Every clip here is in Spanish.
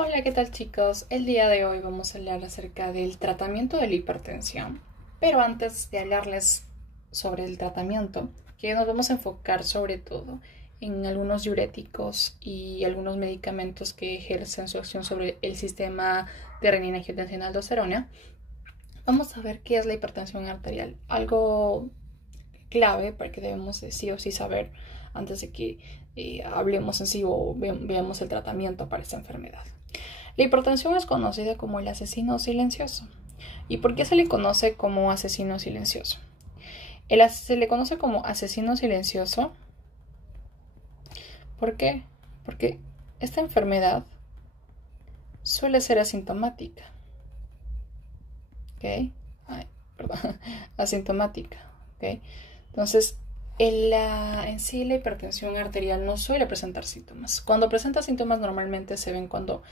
Hola, ¿qué tal chicos? El día de hoy vamos a hablar acerca del tratamiento de la hipertensión. Pero antes de hablarles sobre el tratamiento, que nos vamos a enfocar sobre todo en algunos diuréticos y algunos medicamentos que ejercen su acción sobre el sistema de renina-angiotensina-aldosterona, vamos a ver qué es la hipertensión arterial. Algo clave para que debemos de sí o sí saber antes de que hablemos en sí o veamos el tratamiento para esta enfermedad. La hipertensión es conocida como el asesino silencioso. ¿Y por qué se le conoce como asesino silencioso? Se le conoce como asesino silencioso. ¿Por qué? Porque esta enfermedad suele ser asintomática. ¿Ok? Ay, perdón. Asintomática. ¿Ok? Entonces, en sí la hipertensión arterial no suele presentar síntomas. Cuando presenta síntomas normalmente se ven cuando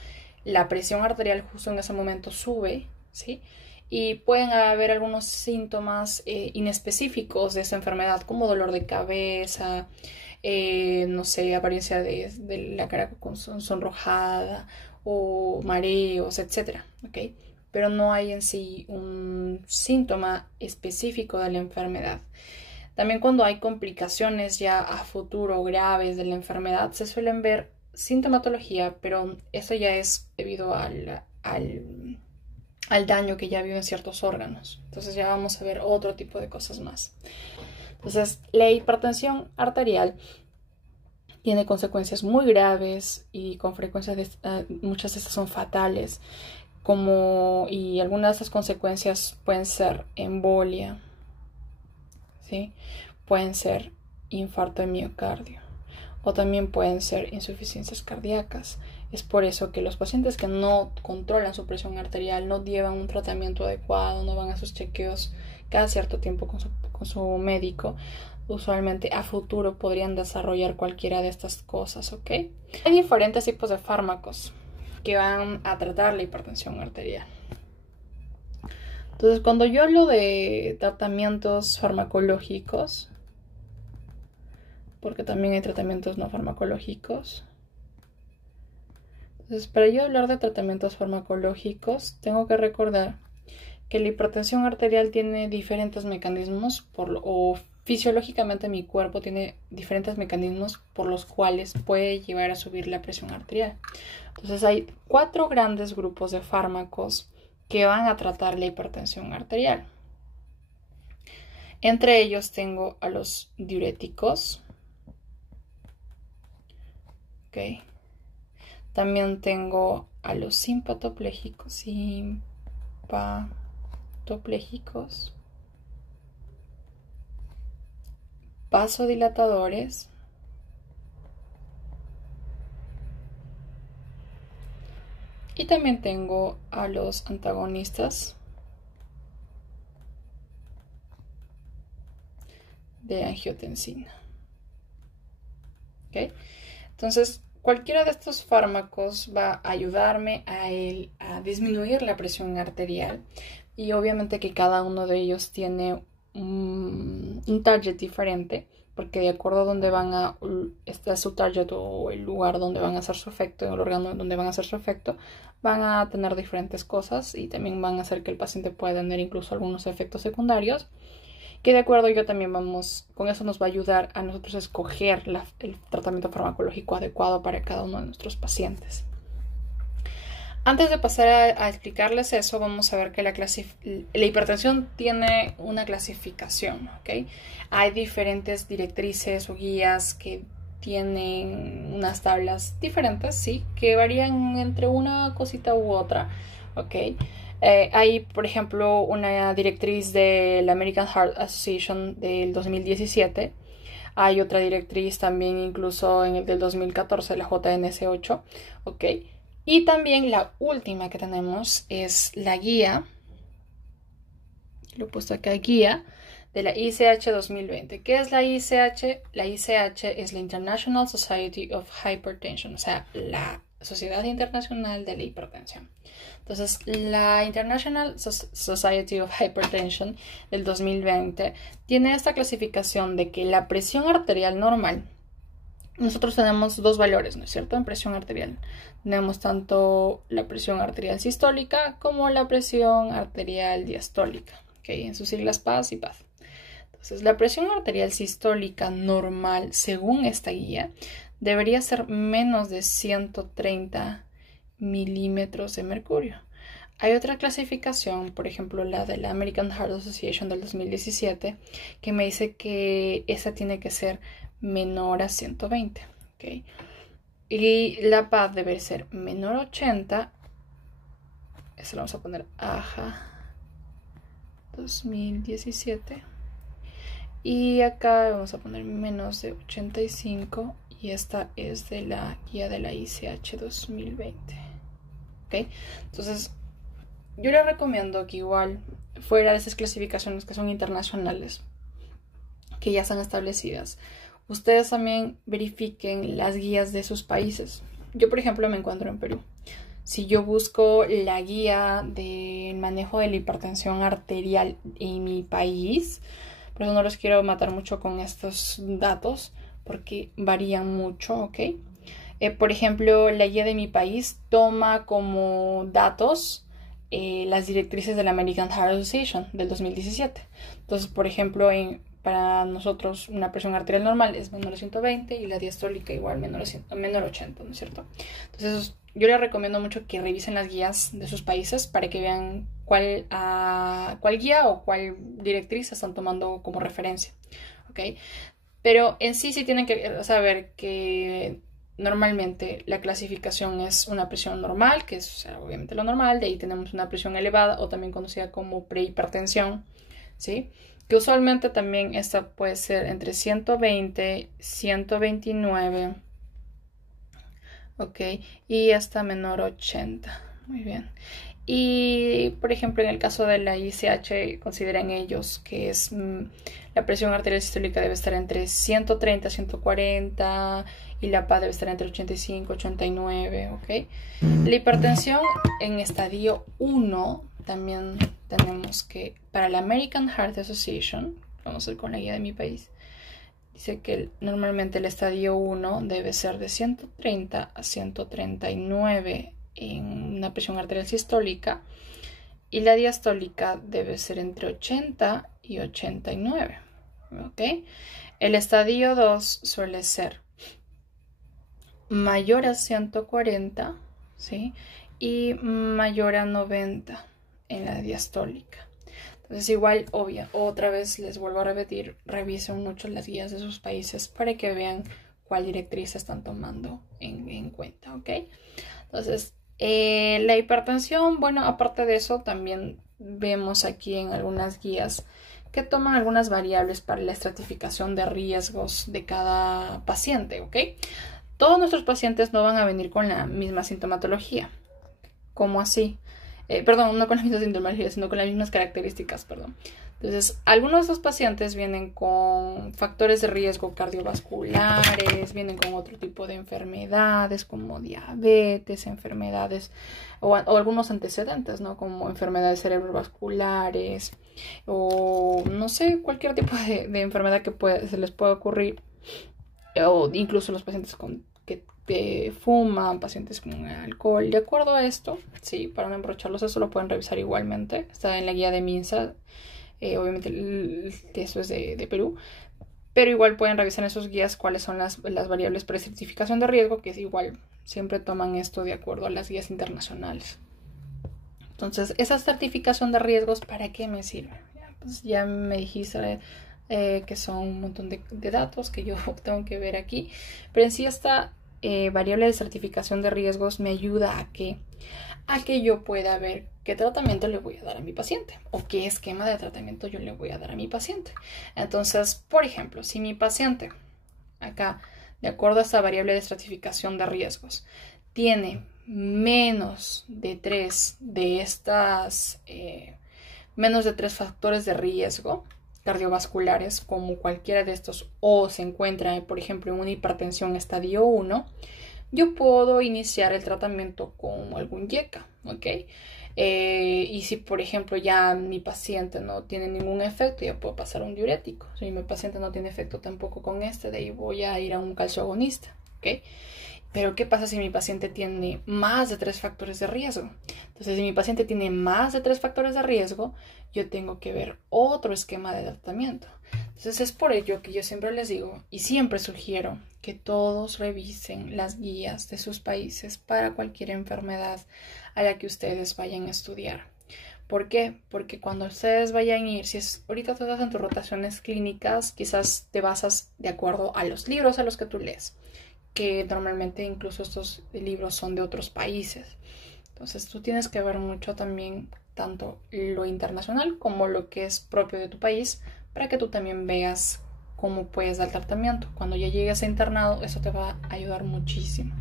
la presión arterial justo en ese momento sube, ¿sí? Y pueden haber algunos síntomas inespecíficos de esta enfermedad, como dolor de cabeza, no sé, apariencia de la cara sonrojada o mareos, etcétera, ¿ok? Pero no hay en sí un síntoma específico de la enfermedad. También cuando hay complicaciones ya a futuro graves de la enfermedad, se suelen ver sintomatología, pero esto ya es debido al daño que ya habido en ciertos órganos. Entonces ya vamos a ver otro tipo de cosas más. Entonces, la hipertensión arterial tiene consecuencias muy graves y con frecuencia muchas de estas son fatales, y algunas de estas consecuencias pueden ser embolia, ¿sí? Pueden ser infarto de miocardio o también pueden ser insuficiencias cardíacas. Es por eso que los pacientes que no controlan su presión arterial, no llevan un tratamiento adecuado, no van a sus chequeos cada cierto tiempo con su médico, usualmente a futuro podrían desarrollar cualquiera de estas cosas, ¿ok? Hay diferentes tipos de fármacos que van a tratar la hipertensión arterial. Entonces, cuando yo hablo de tratamientos farmacológicos, porque también hay tratamientos no farmacológicos. Entonces, para yo hablar de tratamientos farmacológicos, tengo que recordar que la hipertensión arterial tiene diferentes mecanismos, o fisiológicamente mi cuerpo tiene diferentes mecanismos por los cuales puede llevar a subir la presión arterial. Entonces, hay 4 grandes grupos de fármacos que van a tratar la hipertensión arterial. Entre ellos tengo a los diuréticos. Okay. También tengo a los simpatopléjicos, vasodilatadores, y también tengo a los antagonistas de angiotensina. ¿Okay? Entonces, cualquiera de estos fármacos va a ayudarme a disminuir la presión arterial, y obviamente que cada uno de ellos tiene un target diferente, porque de acuerdo a donde está su target o el lugar donde van a hacer su efecto, el órgano donde van a hacer su efecto, van a tener diferentes cosas y también van a hacer que el paciente pueda tener incluso algunos efectos secundarios. Que de acuerdo yo también con eso nos va a ayudar a nosotros a escoger el tratamiento farmacológico adecuado para cada uno de nuestros pacientes. Antes de pasar a explicarles eso, vamos a ver que la hipertensión tiene una clasificación, ¿ok? Hay diferentes directrices o guías que tienen unas tablas diferentes, sí, que varían entre una cosita u otra, ¿ok? Hay, por ejemplo, una directriz de la American Heart Association del 2017. Hay otra directriz también incluso en el del 2014, la JNS8, ¿ok? Y también la última que tenemos es la guía, lo he puesto acá, guía de la ICH 2020. ¿Qué es la ICH? La ICH es la International Society of Hypertension, o sea, la Sociedad Internacional de la Hipertensión. Entonces, la International Society of Hypertension del 2020 tiene esta clasificación de que la presión arterial normal nosotros tenemos dos valores, ¿no es cierto? En presión arterial. Tenemos tanto la presión arterial sistólica como la presión arterial diastólica, ¿ok? En sus siglas PAS y PAD. Entonces, la presión arterial sistólica normal, según esta guía, debería ser menos de 130 milímetros de mercurio. Hay otra clasificación, por ejemplo, la de la American Heart Association del 2017, que me dice que esa tiene que ser menor a 120, ¿ok? Y la PAD debe ser menor a 80. Eso lo vamos a poner AJA 2017. Y acá vamos a poner menos de 85. Y esta es de la guía de la ICH 2020. ¿Ok? Entonces, yo les recomiendo que igual, fuera de esas clasificaciones que son internacionales, que ya están establecidas, ustedes también verifiquen las guías de sus países. Yo, por ejemplo, me encuentro en Perú. Si yo busco la guía del manejo de la hipertensión arterial en mi país, por eso no los quiero matar mucho con estos datos, porque varían mucho, ¿ok? Por ejemplo, la guía de mi país toma como datos las directrices de la American Heart Association del 2017. Entonces, por ejemplo, para nosotros una presión arterial normal es menor a 120 y la diastólica igual menor a 80, ¿no es cierto? Entonces, yo les recomiendo mucho que revisen las guías de sus países para que vean cuál guía o cuál directriz están tomando como referencia, ¿ok? Pero en sí tienen que saber que normalmente la clasificación es una presión normal, que es obviamente lo normal. De ahí tenemos una presión elevada o también conocida como prehipertensión, ¿sí? Que usualmente también esta puede ser entre 120, 129, ¿ok? Y hasta menor 80. Muy bien. Y, por ejemplo, en el caso de la ICH, consideran ellos que es la presión arterial sistólica debe estar entre 130 140 y la PA debe estar entre 85 89, ¿ok? La hipertensión en estadio 1 también tenemos que, para la American Heart Association, vamos a ir con la guía de mi país, dice que normalmente el estadio 1 debe ser de 130 a 139 en una presión arterial sistólica y la diastólica debe ser entre 80 y 89, ¿ok? El estadio 2 suele ser mayor a 140, ¿sí? Y mayor a 90 en la diastólica. Entonces igual, otra vez les vuelvo a repetir, revisen mucho las guías de sus países para que vean cuál directriz están tomando en cuenta, ¿ok? Entonces, la hipertensión, bueno, aparte de eso, también vemos aquí en algunas guías que toman algunas variables para la estratificación de riesgos de cada paciente, ¿ok? Todos nuestros pacientes no van a venir con la misma sintomatología. ¿Cómo así? Perdón, no con la misma sintomatología, sino con las mismas características, perdón. Entonces, algunos de estos pacientes vienen con factores de riesgo cardiovasculares, vienen con otro tipo de enfermedades como diabetes, enfermedades o algunos antecedentes, ¿no? Como enfermedades cerebrovasculares o no sé, cualquier tipo de enfermedad que se les pueda ocurrir. O incluso los pacientes que fuman, pacientes con alcohol. De acuerdo a esto, sí, para no embrocharlos, eso lo pueden revisar igualmente. Está en la guía de MINSA. Obviamente eso es de Perú. Pero igual pueden revisar en esos guías cuáles son las variables para certificación de riesgo, que es igual, siempre toman esto de acuerdo a las guías internacionales. Entonces, esa certificación de riesgos, ¿para qué me sirve? Pues ya me dijiste que son un montón de datos que yo tengo que ver aquí, pero en sí esta variable de certificación de riesgos me ayuda a que yo pueda ver qué tratamiento le voy a dar a mi paciente o qué esquema de tratamiento yo le voy a dar a mi paciente. Entonces, por ejemplo, si mi paciente acá, de acuerdo a esta variable de estratificación de riesgos, tiene menos de 3 de estas menos de 3 factores de riesgo cardiovasculares como cualquiera de estos, o se encuentra, por ejemplo, en una hipertensión estadio 1, yo puedo iniciar el tratamiento con algún YECA, ¿ok? Y si, por ejemplo, ya mi paciente no tiene ningún efecto, ya puedo pasar a un diurético. Si mi paciente no tiene efecto tampoco con este, de ahí voy a ir a un calcioagonista, ¿ok? Pero ¿qué pasa si mi paciente tiene más de 3 factores de riesgo? Entonces, si mi paciente tiene más de 3 factores de riesgo, yo tengo que ver otro esquema de tratamiento. Entonces, es por ello que yo siempre les digo y siempre sugiero que todos revisen las guías de sus países para cualquier enfermedad a la que ustedes vayan a estudiar. ¿Por qué? Porque cuando ustedes vayan a ir, si es ahorita tú estás en tus rotaciones clínicas, quizás te basas de acuerdo a los libros a los que tú lees, que normalmente incluso estos libros son de otros países. Entonces tú tienes que ver mucho también tanto lo internacional como lo que es propio de tu país para que tú también veas cómo puedes dar tratamiento. Cuando ya llegues a internado, eso te va a ayudar muchísimo.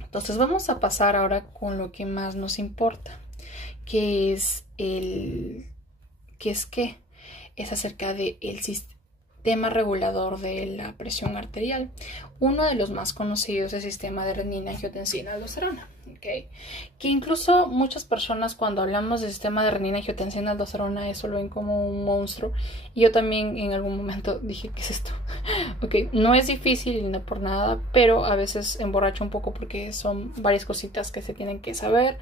Entonces vamos a pasar ahora con lo que más nos importa, que es es acerca del sistema regulador de la presión arterial. Uno de los más conocidos es el sistema de renina-angiotensina-aldosterona, ¿okay? Que incluso muchas personas cuando hablamos del sistema de renina-angiotensina-aldosterona eso lo ven como un monstruo, y yo también en algún momento dije, ¿qué es esto? Okay, no es difícil, no por nada, pero a veces emborracha un poco porque son varias cositas que se tienen que saber,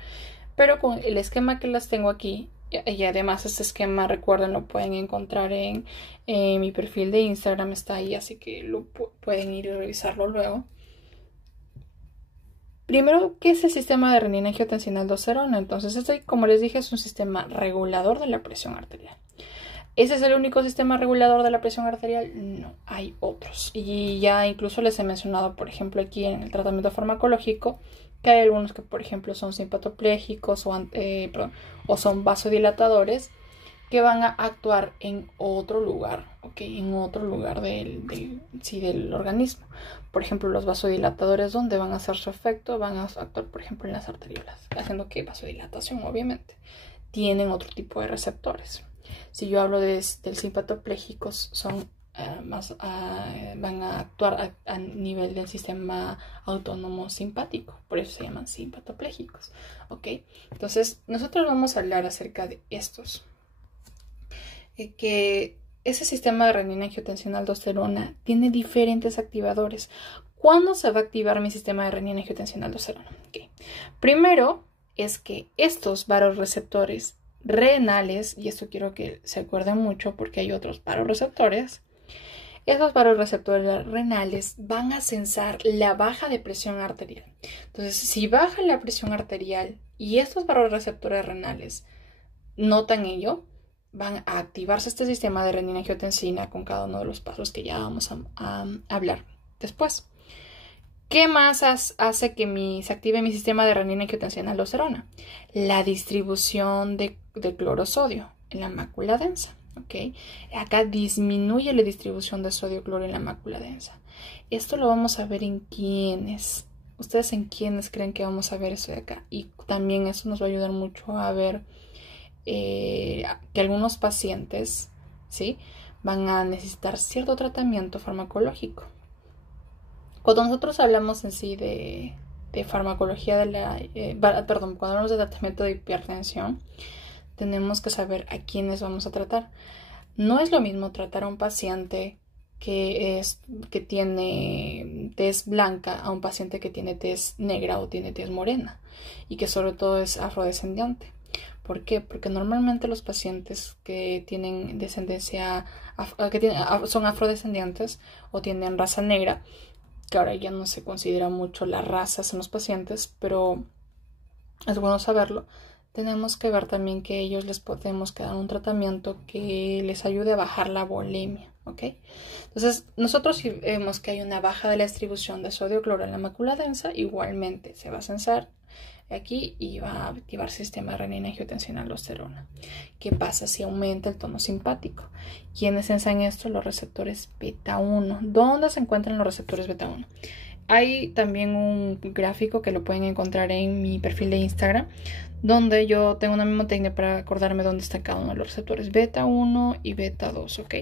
pero con el esquema que las tengo aquí, y además este esquema, recuerden, lo pueden encontrar en mi perfil de Instagram, está ahí, así que lo pueden ir y revisarlo luego. Primero, ¿qué es el sistema de renina-angiotensina-aldosterona? Entonces, este, como les dije, es un sistema regulador de la presión arterial. ¿Ese es el único sistema regulador de la presión arterial? No, hay otros. Y ya incluso les he mencionado, por ejemplo, aquí en el tratamiento farmacológico, que hay algunos que, por ejemplo, son simpatoplégicos o son vasodilatadores que van a actuar en otro lugar, ¿ok? En otro lugar del organismo. Por ejemplo, los vasodilatadores, ¿dónde van a hacer su efecto? Van a actuar, por ejemplo, en las arteriolas, haciendo que vasodilatación, obviamente. Tienen otro tipo de receptores. Si yo hablo del simpatoplégicos, van a actuar a nivel del sistema autónomo simpático, por eso se llaman simpatoplégicos, ¿ok? Entonces, nosotros vamos a hablar acerca de estos. Que ese sistema de renina-angiotensina-aldosterona tiene diferentes activadores. ¿Cuándo se va a activar mi sistema de renina-angiotensina-aldosterona? Okay. Primero es que estos vasoreceptores renales, y esto quiero que se acuerden mucho porque hay otros vasoreceptores, esos vasoreceptores renales van a sensar la baja de presión arterial. Entonces, si baja la presión arterial y estos vasoreceptores renales notan ello, van a activarse este sistema de renina-angiotensina con cada uno de los pasos que ya vamos a hablar después. ¿Qué más hace que se active mi sistema de renina-angiotensina-aldosterona? La distribución de cloro-sodio en la mácula densa. ¿Okay? Acá disminuye la distribución de sodio-cloro en la mácula densa. Esto lo vamos a ver en quiénes. ¿Ustedes en quiénes creen que vamos a ver eso de acá? Y también eso nos va a ayudar mucho a ver que algunos pacientes, ¿sí?, van a necesitar cierto tratamiento farmacológico. Cuando nosotros hablamos en sí de farmacología cuando hablamos de tratamiento de hipertensión, tenemos que saber a quiénes vamos a tratar. No es lo mismo tratar a un paciente que tiene tez blanca a un paciente que tiene tez negra o tiene tez morena y que sobre todo es afrodescendiente. ¿Por qué? Porque normalmente los pacientes que tienen descendencia, son afrodescendientes o tienen raza negra, que ahora ya no se considera mucho las razas en los pacientes, pero es bueno saberlo. Tenemos que ver también que ellos les podemos dar un tratamiento que les ayude a bajar la volemia, ¿ok? Entonces, nosotros si vemos que hay una baja de la distribución de sodio-cloro en la mácula densa, igualmente se va a sensar aquí y va a activar el sistema de renina-angiotensina-aldosterona. ¿Qué pasa si aumenta el tono simpático? ¿Quiénes sensan esto? Los receptores beta 1. ¿Dónde se encuentran los receptores beta 1? Hay también un gráfico que lo pueden encontrar en mi perfil de Instagram, donde yo tengo una mnemotecnia para acordarme dónde está cada uno de los receptores beta 1 y beta 2, ¿ok?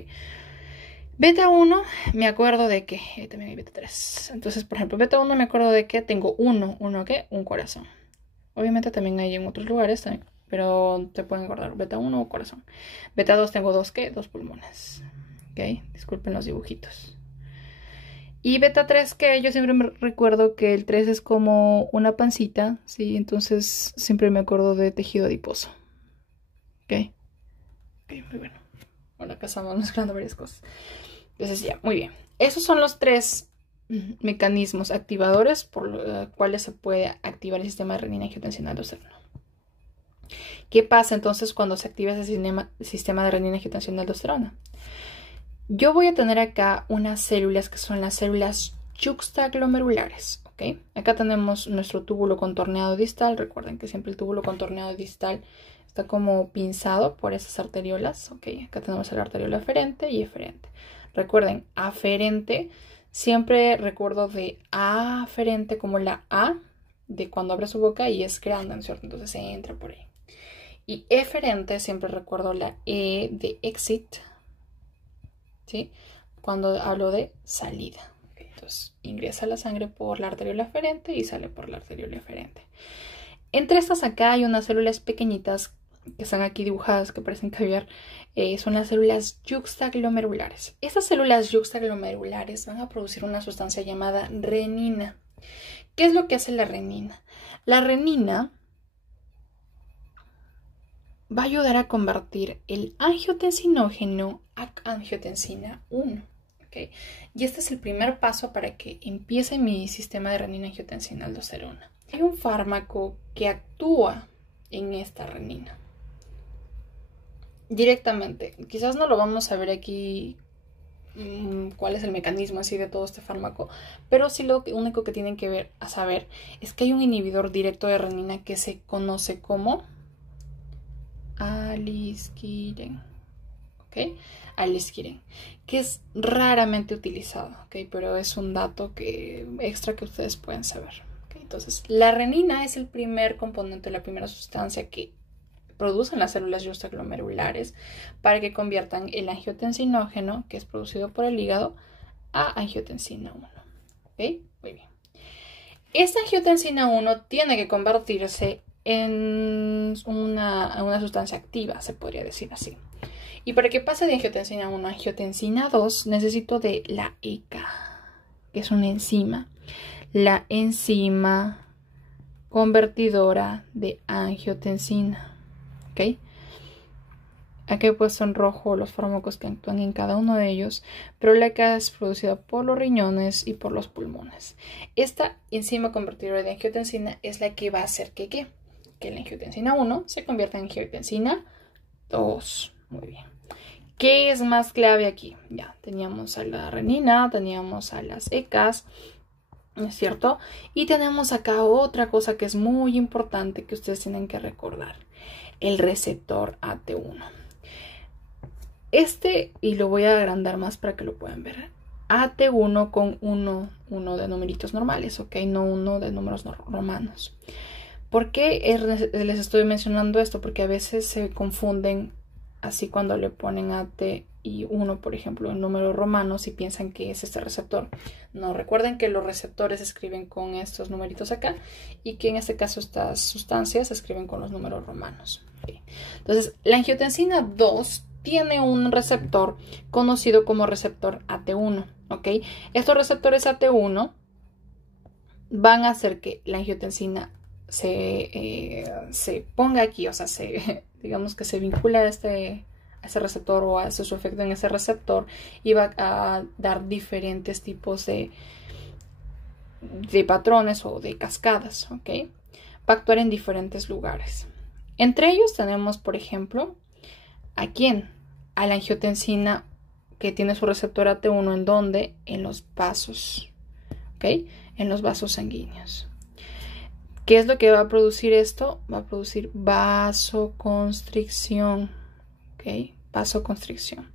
Beta 1, me acuerdo de que también hay beta 3. Entonces, por ejemplo, beta 1 me acuerdo de que tengo uno ¿qué? Un corazón. Obviamente también hay en otros lugares también, pero te pueden acordar beta 1 o corazón. Beta 2 tengo dos, ¿qué? Dos pulmones. ¿Ok? Disculpen los dibujitos. Y beta 3, que yo siempre me recuerdo que el 3 es como una pancita, ¿sí? Entonces siempre me acuerdo de tejido adiposo. ¿Ok? Ok, muy bueno. Bueno, acá estamos mezclando varias cosas. Entonces ya, muy bien. Esos son los tres mecanismos activadores por los cuales se puede activar el sistema de renina-angiotensina-aldosterona. ¿Qué pasa entonces cuando se activa ese sistema de renina-angiotensina-aldosterona? Yo voy a tener acá unas células que son las células yuxtaglomerulares, ¿ok? Acá tenemos nuestro túbulo contorneado distal. Recuerden que siempre el túbulo contorneado distal está como pinzado por esas arteriolas, ¿ok? Acá tenemos la arteriola aferente y eferente. Recuerden, aferente, siempre recuerdo de aferente como la A de cuando abre su boca y es grande, ¿no es cierto? Entonces se entra por ahí. Y eferente, siempre recuerdo la E de exit, ¿sí? Cuando hablo de salida. Okay, entonces ingresa la sangre por la arteriola aferente y sale por la arteriola eferente. Entre estas acá hay unas células pequeñitas que están aquí dibujadas, que parecen caviar. Son las células yuxtaglomerulares. Estas células yuxtaglomerulares van a producir una sustancia llamada renina. ¿Qué es lo que hace la renina? La renina va a ayudar a convertir el angiotensinógeno a angiotensina 1. ¿Okay? Y este es el primer paso para que empiece mi sistema de renina-angiotensina-aldosterona. Hay un fármaco que actúa en esta renina directamente. Quizás no lo vamos a ver aquí cuál es el mecanismo así de todo este fármaco, pero sí lo único que tienen que ver a saber es que hay un inhibidor directo de renina que se conoce como aliskiren, ¿ok? Aliskiren, que es raramente utilizado, ¿ok? Pero es un dato extra que ustedes pueden saber, ¿ok? Entonces, la renina es el primer componente, la primera sustancia que producen las células yuxtaglomerulares para que conviertan el angiotensinógeno, que es producido por el hígado, a angiotensina 1, ¿ok? Muy bien. Esta angiotensina 1 tiene que convertirse en una sustancia activa, se podría decir así. Y para que pase de angiotensina 1 a angiotensina 2, necesito de la ECA, que es una enzima. La enzima convertidora de angiotensina. ¿Ok? Aquí he puesto en rojo los fármacos que actúan en cada uno de ellos, pero la ECA es producida por los riñones y por los pulmones. Esta enzima convertidora de angiotensina es la que va a hacer que la angiotensina 1 se convierta en angiotensina 2. Muy bien. ¿Qué es más clave aquí? Ya, teníamos a la renina, teníamos a las ECAs, ¿no es cierto? Y tenemos acá otra cosa que es muy importante que ustedes tienen que recordar. El receptor AT1. Y lo voy a agrandar más para que lo puedan ver. AT1 con uno de numeritos normales, ¿ok? No uno de números romanos. ¿Por qué les estoy mencionando esto? Porque a veces se confunden así cuando le ponen AT y 1, por ejemplo, en números romanos y piensan que es este receptor. No, recuerden que los receptores se escriben con estos numeritos acá y que en este caso estas sustancias se escriben con los números romanos. ¿Okay? Entonces, la angiotensina 2 tiene un receptor conocido como receptor AT1. ¿Ok? Estos receptores AT1 van a hacer que la angiotensina se ponga aquí, o sea, digamos que se vincula a ese receptor o hace su efecto en ese receptor y va a dar diferentes tipos de patrones o de cascadas, ¿ok? Va a actuar en diferentes lugares. Entre ellos tenemos, por ejemplo, ¿a quién? A la angiotensina que tiene su receptor AT1 en donde? En los vasos, ¿ok? En los vasos sanguíneos. ¿Qué es lo que va a producir esto? Va a producir vasoconstricción, ¿ok? Vasoconstricción.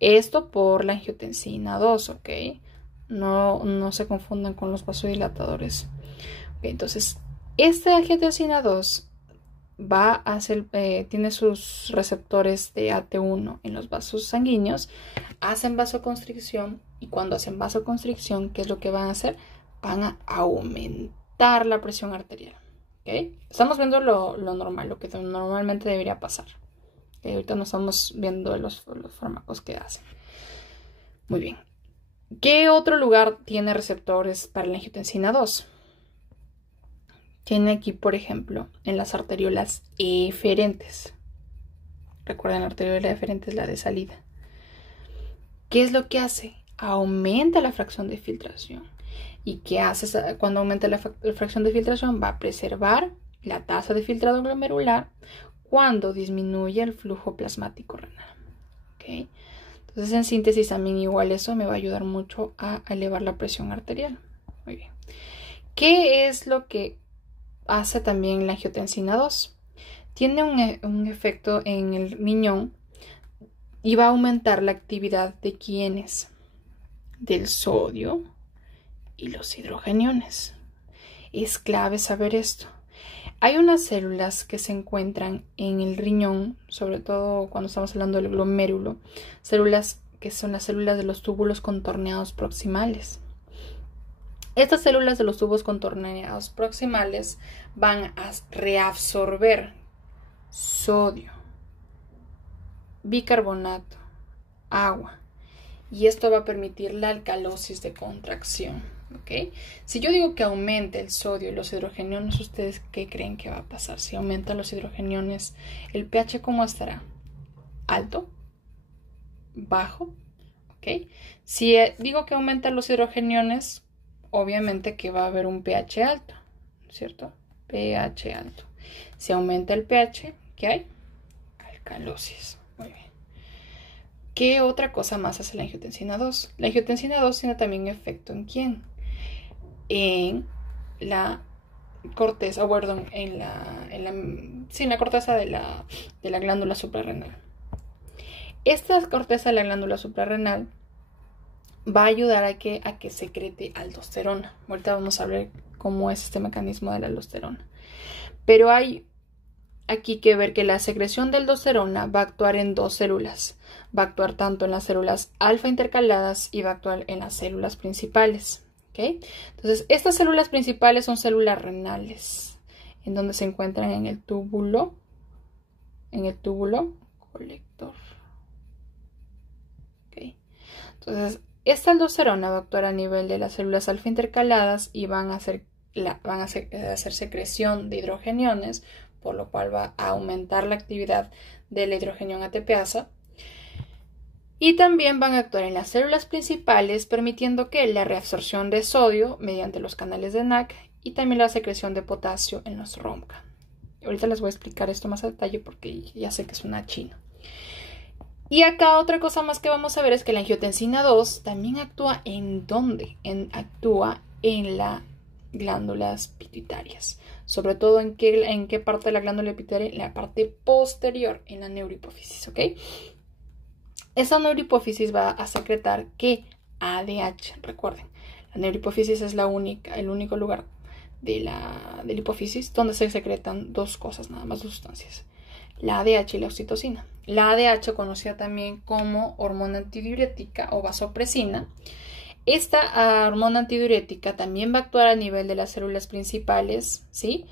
Esto por la angiotensina 2, ¿ok? No se confundan con los vasodilatadores. Okay, entonces, esta angiotensina 2 tiene sus receptores de AT1 en los vasos sanguíneos, hacen vasoconstricción, y cuando hacen vasoconstricción, ¿qué es lo que van a hacer? Van a aumentar la presión arterial. ¿Okay? Estamos viendo lo normal, lo que normalmente debería pasar. Ahorita no estamos viendo los fármacos que hacen. Muy bien. ¿Qué otro lugar tiene receptores para la angiotensina 2? Tiene aquí, por ejemplo, en las arteriolas eferentes. Recuerden, la arteriola eferente es la de salida. ¿Qué es lo que hace? Aumenta la fracción de filtración. ¿Y qué hace cuando aumenta la fracción de filtración? Va a preservar la tasa de filtrado glomerular cuando disminuye el flujo plasmático renal. ¿Okay? Entonces, en síntesis, también igual eso me va a ayudar mucho a elevar la presión arterial. Muy bien. ¿Qué es lo que hace también la angiotensina 2? Tiene un efecto en el riñón y va a aumentar la actividad de ¿quiénes? Del sodio y los hidrogeniones. Es clave saber esto. Hay unas células que se encuentran en el riñón, sobre todo cuando estamos hablando del glomérulo, células que son las células de los túbulos contorneados proximales. Estas células de los tubos contorneados proximales van a reabsorber sodio, bicarbonato, agua, y esto va a permitir la alcalosis de contracción. ¿Okay? Si yo digo que aumente el sodio y los hidrogeniones, ¿ustedes qué creen que va a pasar? Si aumentan los hidrogeniones, ¿el pH cómo estará? ¿Alto? ¿Bajo? ¿Okay? Si digo que aumentan los hidrogeniones, obviamente que va a haber un pH alto, ¿cierto? pH alto. Si aumenta el pH, ¿qué hay? Alcalosis. Muy bien. ¿Qué otra cosa más hace la angiotensina 2? La angiotensina 2 tiene también efecto ¿en quién? En la corteza, perdón, en la corteza de la glándula suprarrenal. Esta corteza de la glándula suprarrenal va a ayudar a que secrete aldosterona. Ahorita vamos a ver cómo es este mecanismo de la aldosterona. Pero hay aquí que ver que la secreción de aldosterona va a actuar en dos células. Va a actuar tanto en las células alfa intercaladas y va a actuar en las células principales. ¿Okay? Entonces, estas células principales son células renales, en donde se encuentran en el túbulo colector. ¿Okay? Entonces, esta aldosterona va a actuar a nivel de las células alfa intercaladas y van a hacer secreción de hidrogeniones, por lo cual va a aumentar la actividad de la hidrogenión ATPasa. Y también van a actuar en las células principales, permitiendo que la reabsorción de sodio mediante los canales de NAC y también la secreción de potasio en los ROMCA. Ahorita les voy a explicar esto más a detalle porque ya sé que suena chino. Y acá otra cosa más que vamos a ver es que la angiotensina 2 también actúa ¿en dónde? Actúa en las glándulas pituitarias. Sobre todo en qué parte de la glándula pituitaria, en la parte posterior, en la neurohipófisis, ¿ok? Esa neurohipófisis va a secretar ¿qué? ADH. Recuerden, la neurohipófisis es el único lugar de la hipófisis donde se secretan dos cosas, nada más, dos sustancias. La ADH y la oxitocina. La ADH, conocida también como hormona antidiurética o vasopresina. Esta hormona antidiurética también va a actuar a nivel de las células principales, ¿sí?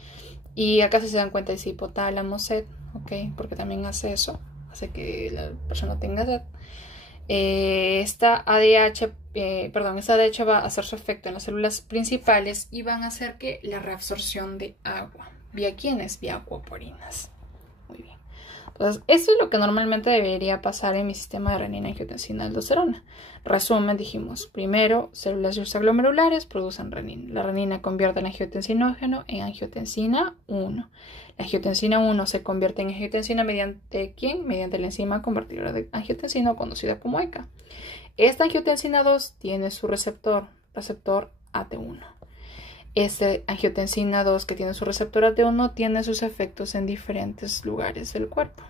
Y acá si se dan cuenta dice hipotálamo, sed, ¿ok? Porque también hace eso, hace que la persona tenga sed. Esta ADH va a hacer su efecto en las células principales y van a hacer que la reabsorción de agua. ¿Vía quiénes? Vía acuaporinas. Muy bien. Entonces, esto es lo que normalmente debería pasar en mi sistema de renina-angiotensina-aldosterona. Resumen, dijimos, primero, células extraglomerulares producen renina. La renina convierte el angiotensinógeno en angiotensina 1. La angiotensina 1 se convierte en angiotensina mediante ¿quién? Mediante la enzima convertidora de angiotensina, conocida como ECA. Esta angiotensina 2 tiene su receptor AT1. Este angiotensina 2 que tiene su receptor AT1 tiene sus efectos en diferentes lugares del cuerpo.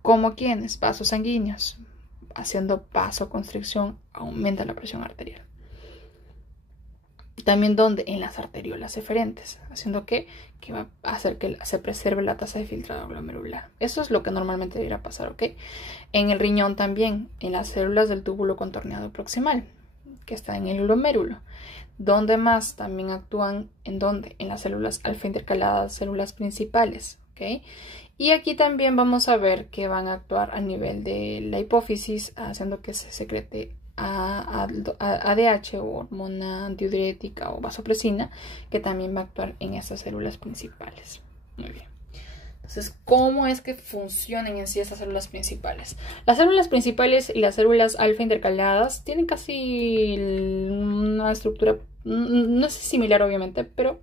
¿Como quiénes? Vasos sanguíneos. Haciendo vasoconstricción aumenta la presión arterial. También donde en las arteriolas eferentes, haciendo que va a hacer que se preserve la tasa de filtrado glomerular. Eso es lo que normalmente debería pasar, ¿ok? En el riñón también, en las células del túbulo contorneado proximal, que está en el glomérulo. Donde más también actúan, ¿en dónde? En las células alfa intercaladas, células principales, ¿ok? Y aquí también vamos a ver que van a actuar a nivel de la hipófisis, haciendo que se secrete ADH o hormona antidiurética o vasopresina, que también va a actuar en estas células principales. Muy bien. Entonces, ¿cómo es que funcionan en sí estas células principales? Las células principales y las células alfa intercaladas tienen casi una estructura, no es similar obviamente, pero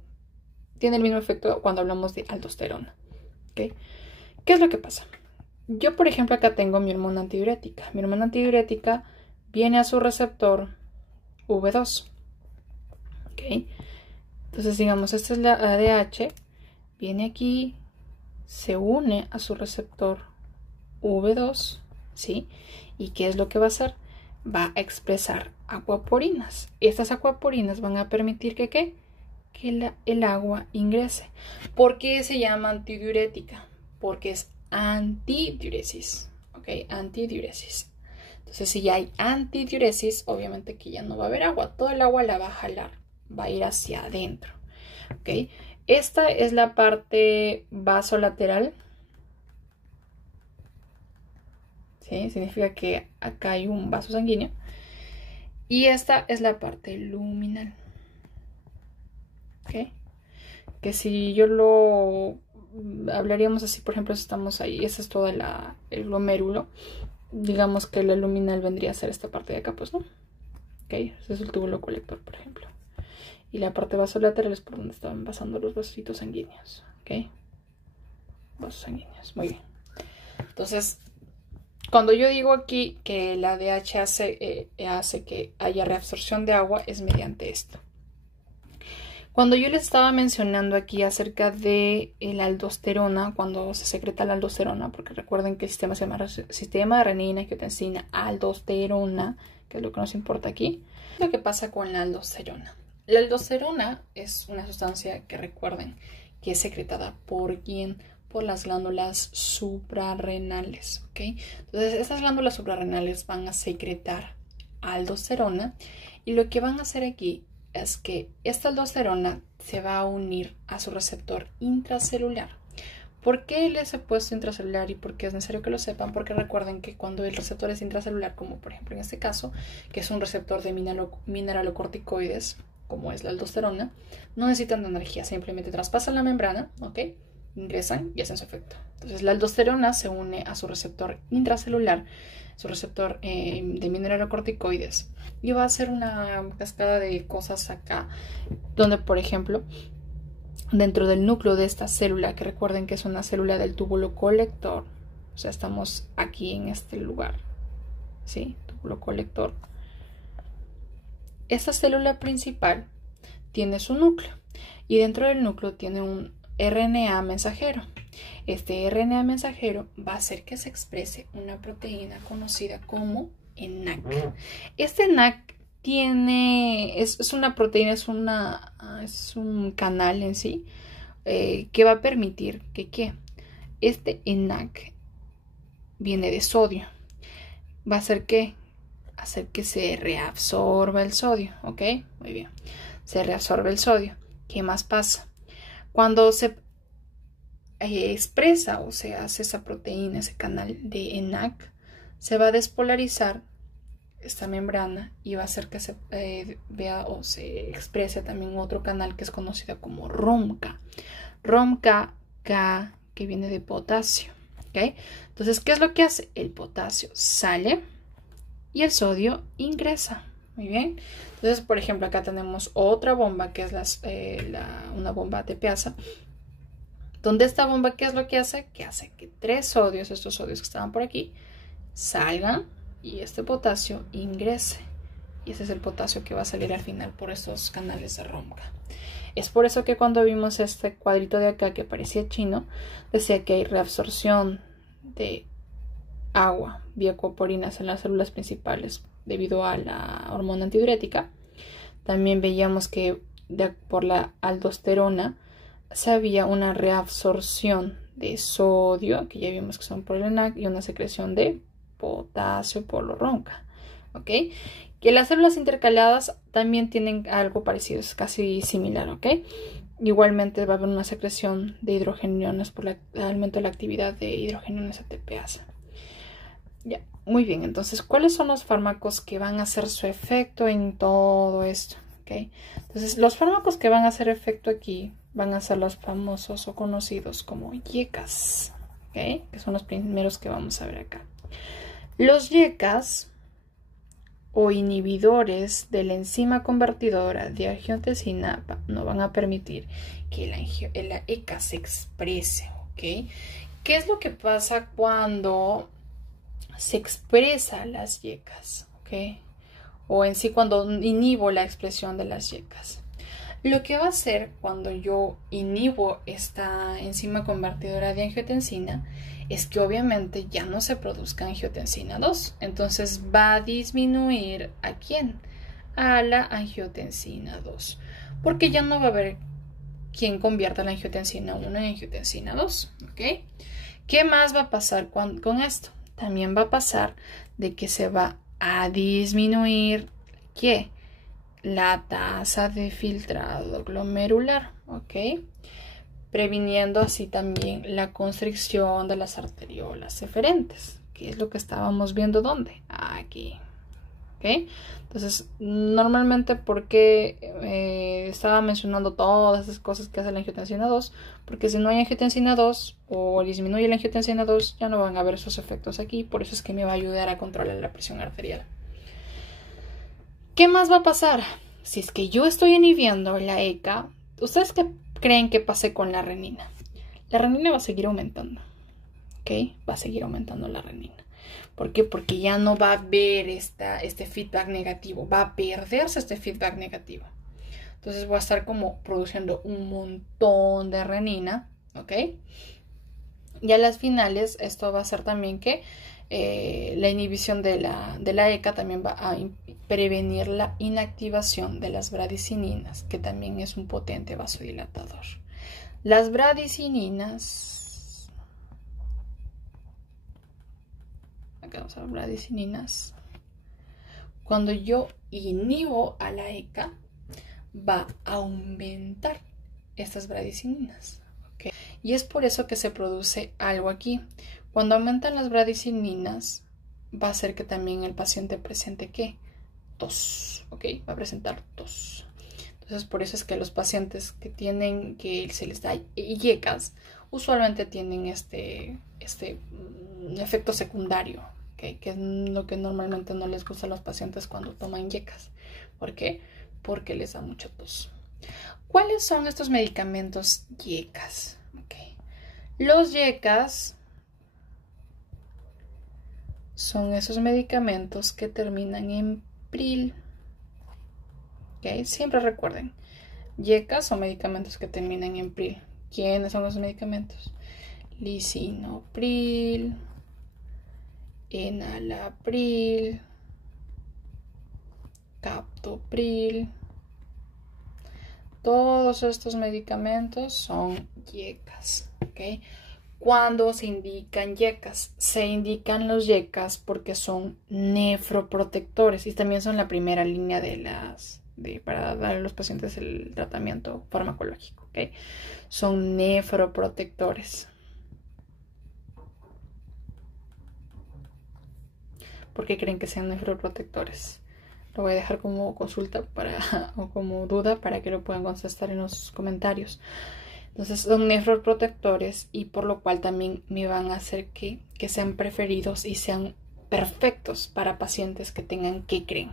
tiene el mismo efecto cuando hablamos de aldosterona. ¿Okay? ¿Qué es lo que pasa? Yo, por ejemplo, acá tengo mi hormona antidiurética. Mi hormona antidiurética viene a su receptor V2. ¿Okay? Entonces, digamos, esta es la ADH, viene aquí, se une a su receptor V2, ¿sí? ¿Y qué es lo que va a hacer? Va a expresar acuaporinas. Estas acuaporinas van a permitir que el agua ingrese. ¿Por qué se llama antidiurética? Porque es antidiuresis, ¿ok? Antidiuresis. Entonces, si ya hay antidiuresis, obviamente que ya no va a haber agua. Todo el agua la va a jalar, va a ir hacia adentro, ¿ok? Esta es la parte vasolateral. ¿Sí? Significa que acá hay un vaso sanguíneo. Y esta es la parte luminal. ¿Ok? Que si yo lo hablaríamos así, por ejemplo, si estamos ahí, ese es todo el glomérulo. Digamos que la luminal vendría a ser esta parte de acá, pues, ¿no? ¿Ok? Ese es el túbulo colector, por ejemplo. Y la parte vasolateral es por donde estaban pasando los vasitos sanguíneos. ¿Ok? Vasos sanguíneos. Muy bien. Entonces, cuando yo digo aquí que la ADH hace que haya reabsorción de agua, es mediante esto. Cuando yo les estaba mencionando aquí acerca de la aldosterona, cuando se secreta la aldosterona, porque recuerden que el sistema se llama sistema de renina, angiotensina, aldosterona, que es lo que nos importa aquí, lo que pasa con la aldosterona. La aldosterona es una sustancia que recuerden que es secretada por quién, por las glándulas suprarrenales, ¿ok? Entonces, estas glándulas suprarrenales van a secretar aldosterona y lo que van a hacer aquí es que esta aldosterona se va a unir a su receptor intracelular. ¿Por qué les he puesto intracelular y por qué es necesario que lo sepan? Porque recuerden que cuando el receptor es intracelular, como por ejemplo en este caso, que es un receptor de mineralocorticoides, como es la aldosterona, no necesitan de energía, simplemente traspasan la membrana, ¿ok? Ingresan y hacen su efecto. Entonces la aldosterona se une a su receptor intracelular, su receptor de mineralocorticoides, y va a hacer una cascada de cosas acá, donde por ejemplo dentro del núcleo de esta célula, que recuerden que es una célula del túbulo colector, o sea, estamos aquí en este lugar, ¿sí? Túbulo colector. Esta célula principal tiene su núcleo y dentro del núcleo tiene un RNA mensajero. Este RNA mensajero va a hacer que se exprese una proteína conocida como ENaC. Este ENaC es una proteína, es un canal en sí que va a permitir que este ENaC viene de sodio. Va a hacer que se reabsorba el sodio, ¿ok? Muy bien. Se reabsorbe el sodio. ¿Qué más pasa? Cuando se expresa o se hace esa proteína, ese canal de ENaC, se va a despolarizar esta membrana y va a hacer que se vea o se exprese también otro canal que es conocido como ROMK. ROMK que viene de potasio, ¿ok? Entonces, ¿qué es lo que hace? El potasio sale y el sodio ingresa. Muy bien. Entonces, por ejemplo, acá tenemos otra bomba que es una bomba ATPasa. Donde esta bomba, ¿qué es lo que hace? Que hace que estos sodios que estaban por aquí, salgan y este potasio ingrese. Y ese es el potasio que va a salir al final por estos canales de ROMK. Es por eso que cuando vimos este cuadrito de acá que parecía chino, decía que hay reabsorción de agua vía acuaporinas en las células principales debido a la hormona antidiurética. También veíamos que por la aldosterona se había una reabsorción de sodio, que ya vimos que son por el ENaC, y una secreción de potasio por lo ronca. ¿Ok? Que las células intercaladas también tienen algo parecido, es casi similar. ¿Ok? Igualmente va a haber una secreción de hidrogeniones por el aumento de la actividad de hidrogeniones ATPasa. Ya, muy bien. Entonces, ¿cuáles son los fármacos que van a hacer su efecto en todo esto? ¿Okay? Entonces, los fármacos que van a hacer efecto aquí van a ser los famosos o conocidos como YECAs, ¿okay? Que son los primeros que vamos a ver acá. Los YECAs o inhibidores de la enzima convertidora de angiotensina no van a permitir que la ECA se exprese. ¿Okay? ¿Qué es lo que pasa cuando se expresa las YECAs? ¿Okay? O en sí cuando inhibo la expresión de las YECAs. Lo que va a hacer cuando yo inhibo esta enzima convertidora de angiotensina es que obviamente ya no se produzca angiotensina 2. Entonces va a disminuir ¿a quién? A la angiotensina 2. Porque ya no va a haber quien convierta la angiotensina 1 en angiotensina 2. ¿Okay? ¿Qué más va a pasar con esto? También va a pasar de que se va a disminuir ¿qué? La tasa de filtrado glomerular, ¿ok? Previniendo así también la constricción de las arteriolas eferentes, que es lo que estábamos viendo ¿dónde? Aquí, ¿ok? Entonces, normalmente, ¿por qué estaba mencionando todas esas cosas que hace la angiotensina 2? Porque si no hay angiotensina 2 o disminuye la angiotensina 2, ya no van a haber esos efectos aquí, por eso es que me va a ayudar a controlar la presión arterial. ¿Qué más va a pasar? Si es que yo estoy inhibiendo la ECA, ¿ustedes qué creen que pase con la renina? La renina va a seguir aumentando, ¿ok? Va a seguir aumentando la renina. ¿Por qué? Porque ya no va a haber este feedback negativo, va a perderse este feedback negativo. Entonces voy a estar como produciendo un montón de renina, ¿ok? Y a las finales esto va a hacer también que la inhibición de la ECA también va a prevenir la inactivación de las bradicininas, que también es un potente vasodilatador. Las bradicininas, acá vamos a ver bradicininas, cuando yo inhibo a la ECA, va a aumentar estas bradicininas. ¿Okay? Y es por eso que se produce algo aquí. Cuando aumentan las bradicininas, va a hacer que también el paciente presente ¿qué? Tos, ¿ok? Va a presentar tos. Entonces, por eso es que los pacientes que se les da YECAs, usualmente tienen este efecto secundario, ¿okay? Que es lo que normalmente no les gusta a los pacientes cuando toman YECAs. ¿Por qué? Porque les da mucha tos. ¿Cuáles son estos medicamentos YECAs? Okay. Los YECAs son esos medicamentos que terminan en pril. ¿Okay? Siempre recuerden, YECAs son medicamentos que terminan en pril. ¿Quiénes son los medicamentos? Lisinopril, enalapril, captopril. Todos estos medicamentos son YECAs. ¿Okay? Cuando se indican YECAs, se indican los YECAs porque son nefroprotectores y también son la primera línea para dar a los pacientes el tratamiento farmacológico. ¿Okay? Son nefroprotectores. ¿Por qué creen que sean nefroprotectores? Lo voy a dejar como consulta o como duda para que lo puedan contestar en los comentarios. Entonces son nefroprotectores y por lo cual también me van a hacer que sean preferidos y sean perfectos para pacientes que tengan, ¿qué creen?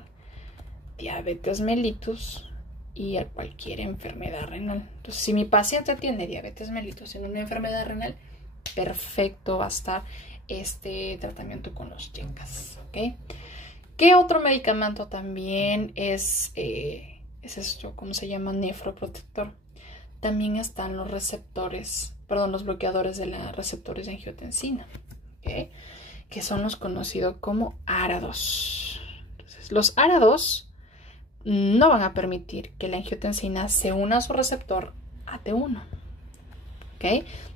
Diabetes mellitus y cualquier enfermedad renal. Entonces, si mi paciente tiene diabetes mellitus en una enfermedad renal, perfecto va a estar este tratamiento con los YECAs. ¿Okay? ¿Qué otro medicamento también es esto? ¿Cómo se llama? Nefroprotector. También están los los bloqueadores de los receptores de angiotensina, ¿okay? Que son los conocidos como ARA2. Entonces, los ARA2 no van a permitir que la angiotensina se una a su receptor AT1. ¿Ok?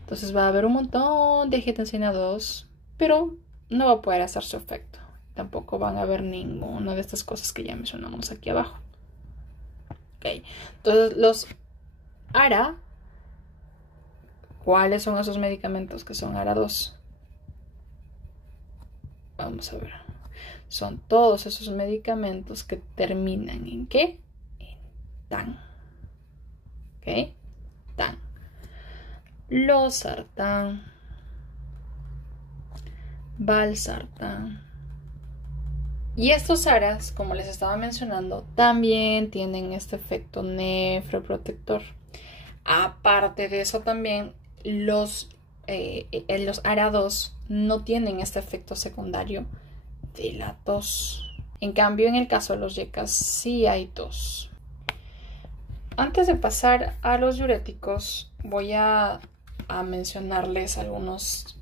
Entonces va a haber un montón de angiotensina 2, pero no va a poder hacer su efecto. Tampoco van a haber ninguna de estas cosas que ya mencionamos aquí abajo. ¿Ok? Entonces los ARA, ¿cuáles son esos medicamentos que son ARA2? Vamos a ver. Son todos esos medicamentos que terminan ¿en qué? En TAN. ¿Ok? TAN. Losartán, valsartán. Y estos ARAs, como les estaba mencionando, también tienen este efecto nefroprotector. Aparte de eso también, los ARA2 no tienen este efecto secundario de la tos. En cambio, en el caso de los YECAs sí hay tos. Antes de pasar a los diuréticos, voy a mencionarles algunos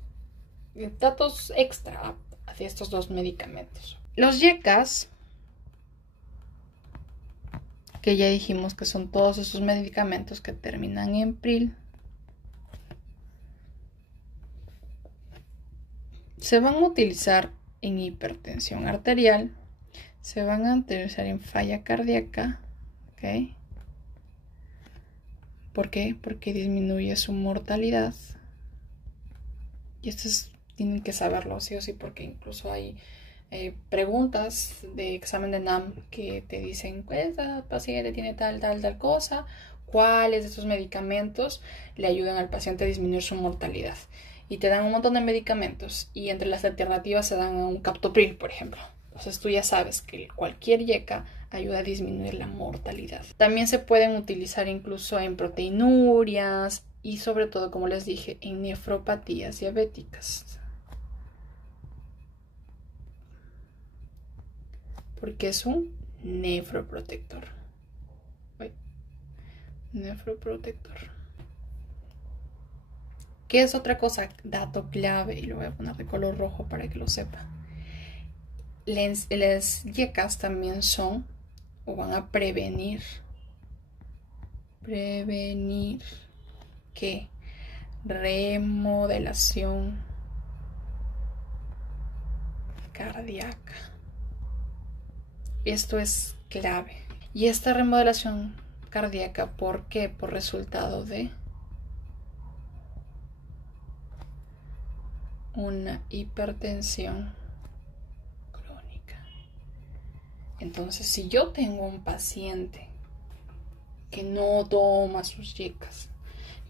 datos extra de estos dos medicamentos. Los YECAs, que ya dijimos que son todos esos medicamentos que terminan en PRIL, se van a utilizar en hipertensión arterial, se van a utilizar en falla cardíaca, ¿ok? ¿Por qué? Porque disminuye su mortalidad. Y tienen que saberlo sí o sí, porque incluso hay preguntas de examen de NAM que te dicen, esta paciente tiene tal cosa, ¿cuáles de estos medicamentos le ayudan al paciente a disminuir su mortalidad? Y te dan un montón de medicamentos y entre las alternativas se dan un captopril, por ejemplo. Entonces tú ya sabes que cualquier YECA ayuda a disminuir la mortalidad. También se pueden utilizar incluso en proteinurias y sobre todo, como les dije, en nefropatías diabéticas. Porque es un nefroprotector. Nefroprotector. ¿Qué es otra cosa? Dato clave, y lo voy a poner de color rojo para que lo sepa. Las YECAs también son o van a prevenir ¿qué? Remodelación cardíaca. Esto es clave. Y esta remodelación cardíaca, ¿por qué? Por resultado de una hipertensión crónica. Entonces, si yo tengo un paciente que no toma sus YECAs,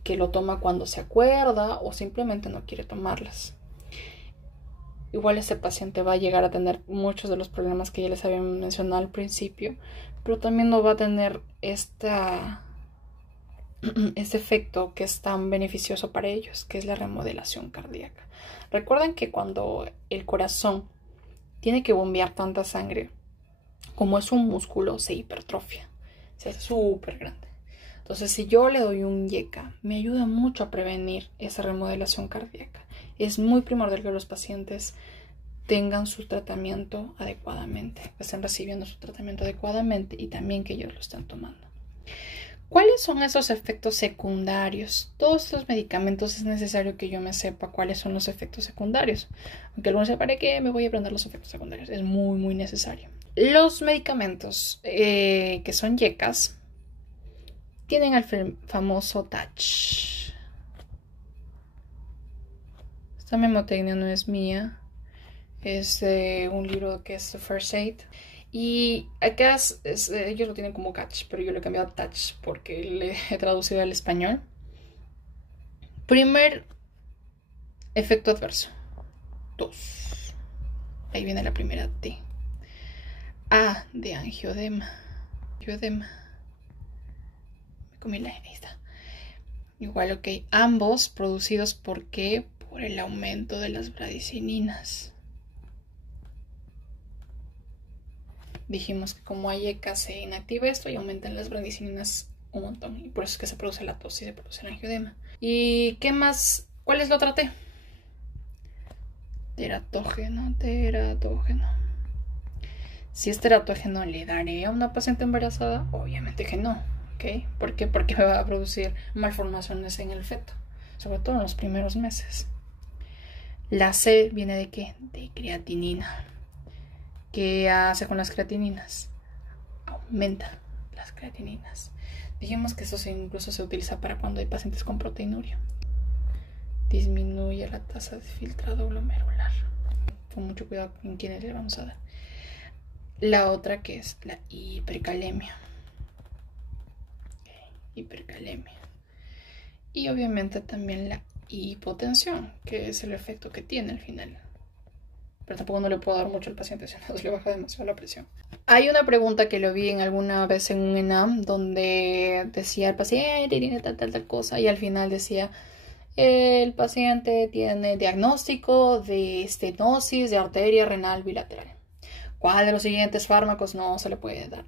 que lo toma cuando se acuerda o simplemente no quiere tomarlas, igual ese paciente va a llegar a tener muchos de los problemas que ya les había mencionado al principio, pero también no va a tener este efecto que es tan beneficioso para ellos, que es la remodelación cardíaca. Recuerden que cuando el corazón tiene que bombear tanta sangre, como es un músculo, se hipertrofia, se hace súper grande. Entonces, si yo le doy un YECA, me ayuda mucho a prevenir esa remodelación cardíaca. Es muy primordial que los pacientes tengan su tratamiento adecuadamente, que estén recibiendo su tratamiento adecuadamente y también que ellos lo estén tomando. ¿Cuáles son esos efectos secundarios? Todos estos medicamentos es necesario que yo me sepa cuáles son los efectos secundarios. Aunque algunos sepan ¿para qué me voy a aprender los efectos secundarios? Es muy, muy necesario. Los medicamentos que son YECAs tienen el famoso TACH. Esta memotecnia no es mía. Es de un libro que es The First Aid. Y acá ellos lo tienen como catch, pero yo lo he cambiado a touch porque le he traducido al español. Primer efecto adverso: tos. Ahí viene la primera T. A de angiodema. Me comí la... Ahí está. Igual, ok. Ambos producidos ¿por qué? Por el aumento de las bradicininas. Dijimos que como hay YECA se inactiva esto y aumentan las bradicininas un montón. Y por eso es que se produce la tos y se produce el angiodema. ¿Y qué más? ¿Cuál es la otra T? Teratógeno. Si es teratógeno, ¿le daré a una paciente embarazada? Obviamente que no, ¿ok? ¿Por qué? Porque me va a producir malformaciones en el feto, sobre todo en los primeros meses. La C viene de ¿qué? De creatinina. ¿Qué hace con las creatininas? Aumenta las creatininas. Dijimos que eso incluso se utiliza para cuando hay pacientes con proteinuria. Disminuye la tasa de filtrado glomerular. Con mucho cuidado en quienes le vamos a dar. La otra que es la hipercalemia. Hipercalemia. Y obviamente también la hipotensión, que es el efecto que tiene al final. Pero tampoco no le puedo dar mucho al paciente, si no se le baja demasiado la presión. Hay una pregunta que lo vi en alguna vez en un ENAM donde decía el paciente tiene tal cosa y al final decía el paciente tiene diagnóstico de estenosis de arteria renal bilateral. ¿Cuál de los siguientes fármacos no se le puede dar?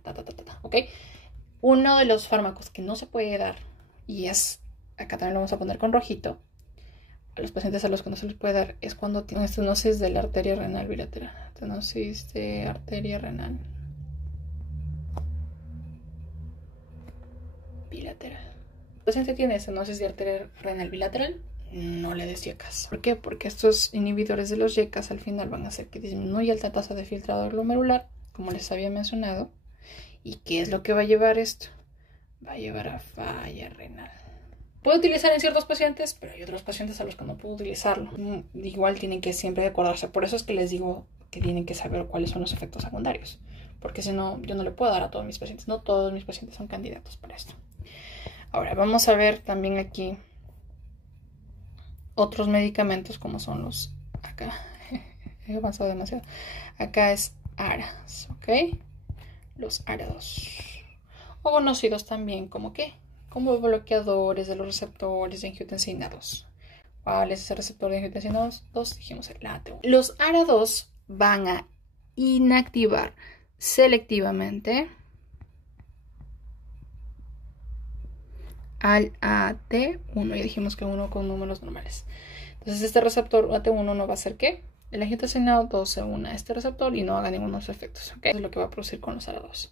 ¿Ok? Uno de los fármacos que no se puede dar, y es, acá también lo vamos a poner con rojito, a los pacientes a los que no se les puede dar, es cuando tienen estenosis de la arteria renal bilateral. Estenosis de arteria renal bilateral. El paciente tiene estenosis de arteria renal bilateral, no le des YECAS. ¿Por qué? Porque estos inhibidores de los YECAS al final van a hacer que disminuya la tasa de filtrado glomerular, como les había mencionado. ¿Y qué es lo que va a llevar esto? Va a llevar a falla renal. Puedo utilizar en ciertos pacientes, pero hay otros pacientes a los que no puedo utilizarlo. Igual tienen que siempre acordarse. Por eso es que les digo que tienen que saber cuáles son los efectos secundarios. Porque si no, yo no le puedo dar a todos mis pacientes. No todos mis pacientes son candidatos para esto. Ahora, vamos a ver también aquí otros medicamentos como son los... Acá, he avanzado demasiado. Acá es ARAs, ¿ok? Los ARA2. O conocidos también como ¿qué? Como bloqueadores de los receptores de angiotensina 2. ¿Cuál es ese receptor de angiotensina 2? Dijimos el AT1. Los ARA2 van a inactivar selectivamente al AT1. Ya dijimos que uno con números normales. Entonces este receptor AT1 no va a hacer ¿qué? El angiotensina 2 se une a este receptor y no haga ninguno de los efectos. ¿Okay? Eso es lo que va a producir con los ARA2.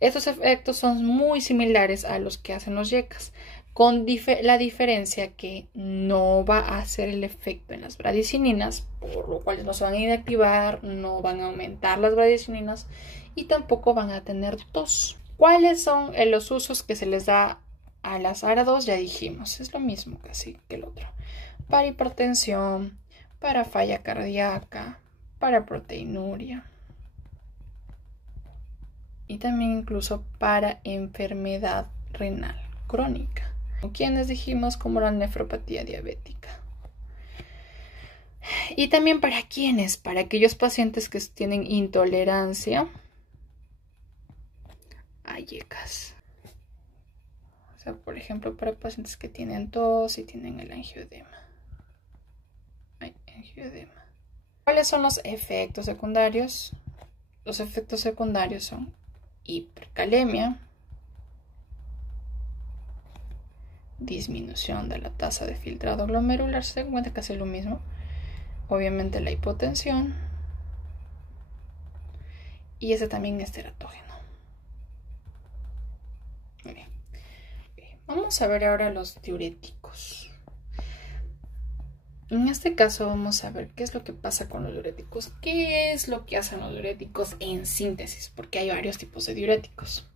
Estos efectos son muy similares a los que hacen los YECAS, con la diferencia que no va a hacer el efecto en las bradicininas, por lo cual no se van a inactivar, no van a aumentar las bradicininas y tampoco van a tener tos. ¿Cuáles son los usos que se les da a las ARA2? Ya dijimos, es lo mismo casi que el otro. Para hipertensión, para falla cardíaca, para proteinuria. Y también incluso para enfermedad renal crónica. Quienes dijimos como la nefropatía diabética. Y también para quienes, para aquellos pacientes que tienen intolerancia a YECAS. O sea, por ejemplo, para pacientes que tienen tos y tienen el angioedema. Angioedema. ¿Cuáles son los efectos secundarios? Los efectos secundarios son hipercalemia, disminución de la tasa de filtrado glomerular, se encuentra casi lo mismo. Obviamente la hipotensión. Y ese también es teratógeno. Muy bien. Vamos a ver ahora los diuréticos. En este caso vamos a ver qué es lo que pasa con los diuréticos. ¿Qué es lo que hacen los diuréticos en síntesis? Porque hay varios tipos de diuréticos.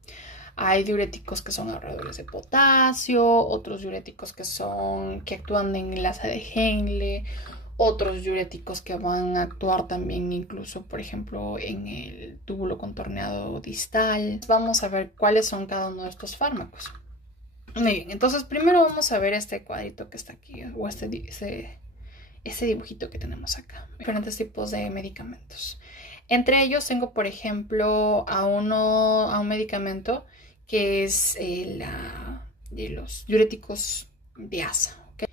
Hay diuréticos que son ahorradores de potasio, otros diuréticos que actúan en enlace de Henle, otros diuréticos que van a actuar también incluso, por ejemplo, en el túbulo contorneado distal. Vamos a ver cuáles son cada uno de estos fármacos. Muy bien, entonces primero vamos a ver este cuadrito que está aquí, o este dibujito que tenemos acá. Diferentes tipos de medicamentos. Entre ellos tengo, por ejemplo, a un medicamento que es de los diuréticos de ASA. ¿Okay?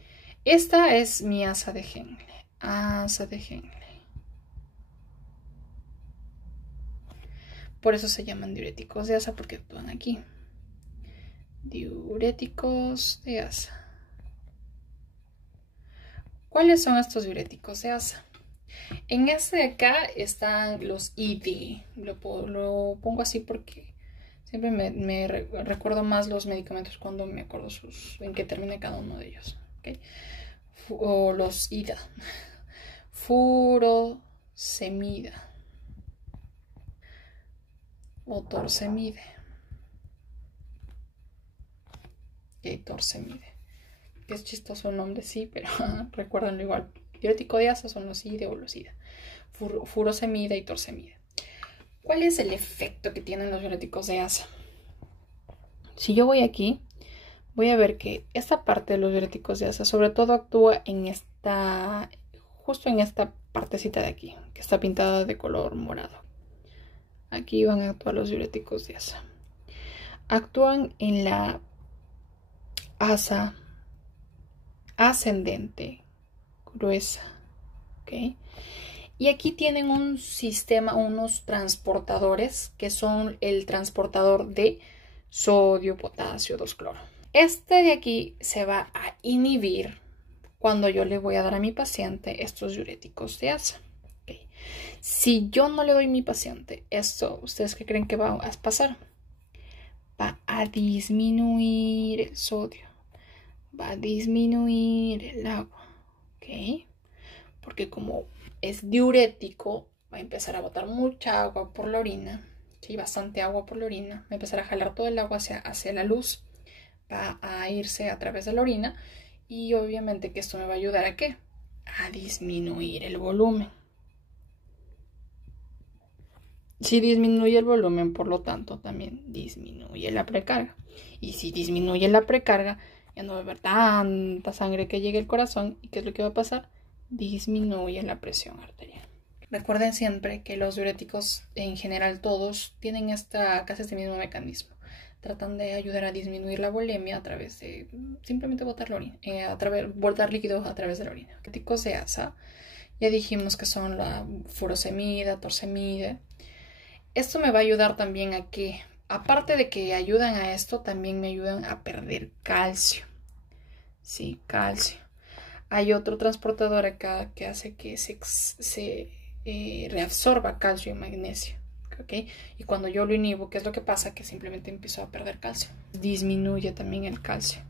Esta es mi asa de Henle. Asa de Henle. Por eso se llaman diuréticos de ASA, porque actúan aquí. Diuréticos de ASA. ¿Cuáles son estos diuréticos de ASA? En este de acá están los ID. Lo pongo así porque siempre recuerdo más los medicamentos cuando me acuerdo en qué termina cada uno de ellos. ¿Okay? O los IDA. Furosemida. O torsemide. Torsemide. Que es chistoso el nombre, sí, pero recuérdenlo igual. Diurético de asa son los IDA o los IDA. Furosemida y torsemida. ¿Cuál es el efecto que tienen los diuréticos de asa? Si yo voy aquí, voy a ver que esta parte de los diuréticos de asa sobre todo actúa justo en esta partecita de aquí, que está pintada de color morado. Aquí van a actuar los diuréticos de asa. Actúan en la asa ascendente, gruesa, ¿ok? Y aquí tienen un sistema, unos transportadores que son el transportador de sodio, potasio, 2-cloro. Este de aquí se va a inhibir cuando yo le voy a dar a mi paciente estos diuréticos de asa. ¿Okay? Si yo no le doy a mi paciente esto, ¿ustedes qué creen que va a pasar? Va a disminuir el sodio, va a disminuir el agua, ¿ok? Porque como es diurético, va a empezar a botar mucha agua por la orina, ¿sí? Bastante agua por la orina, va a empezar a jalar todo el agua hacia la luz, va a irse a través de la orina y obviamente que esto me va a ayudar ¿a qué? A disminuir el volumen. Si disminuye el volumen, por lo tanto, también disminuye la precarga. Y si disminuye la precarga, ya no va a haber tanta sangre que llegue al corazón. ¿Y qué es lo que va a pasar? Disminuye la presión arterial. Recuerden siempre que los diuréticos, en general todos, tienen casi este mismo mecanismo. Tratan de ayudar a disminuir la bulimia a través de simplemente botar la orina, botar líquidos a través de la orina. Diuréticos de asa, ya dijimos que son la furosemida, torsemida. Esto me va a ayudar también a que, aparte de que ayudan a esto, también me ayudan a perder calcio. Sí, calcio. Hay otro transportador acá que hace que se reabsorba calcio y magnesio. ¿Okay? Y cuando yo lo inhibo, ¿qué es lo que pasa? Que simplemente empiezo a perder calcio. Disminuye también el calcio.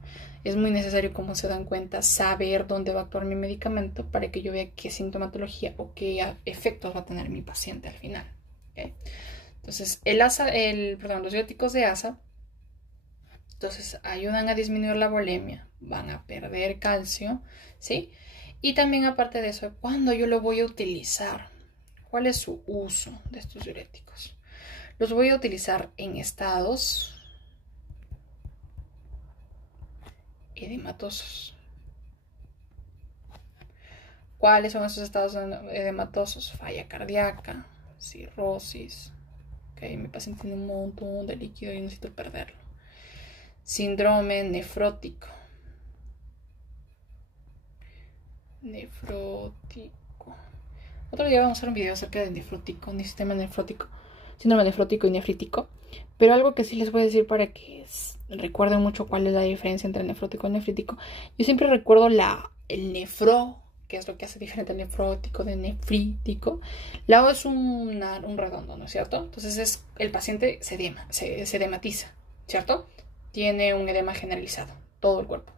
Es muy necesario, como se dan cuenta, saber dónde va a actuar mi medicamento para que yo vea qué sintomatología o qué efectos va a tener mi paciente al final. ¿Okay? Entonces, los diuréticos de asa, entonces ayudan a disminuir la bulimia, van a perder calcio, ¿sí? Y también aparte de eso, ¿cuándo yo lo voy a utilizar? ¿Cuál es su uso de estos diuréticos? Los voy a utilizar en estados edematosos. ¿Cuáles son esos estados edematosos? Falla cardíaca, cirrosis. Okay, mi paciente tiene un montón de líquido y necesito perderlo. Síndrome nefrótico. Otro día vamos a hacer un video acerca del nefrótico, del sistema nefrótico, síndrome nefrótico y nefrítico. Pero algo que sí les voy a decir para que recuerden mucho cuál es la diferencia entre nefrótico y nefrítico. Yo siempre recuerdo el nefro, que es lo que hace diferente al nefrótico de nefrítico. La O es un redondo, ¿no es cierto? Entonces el paciente se edematiza, ¿cierto? Tiene un edema generalizado, todo el cuerpo.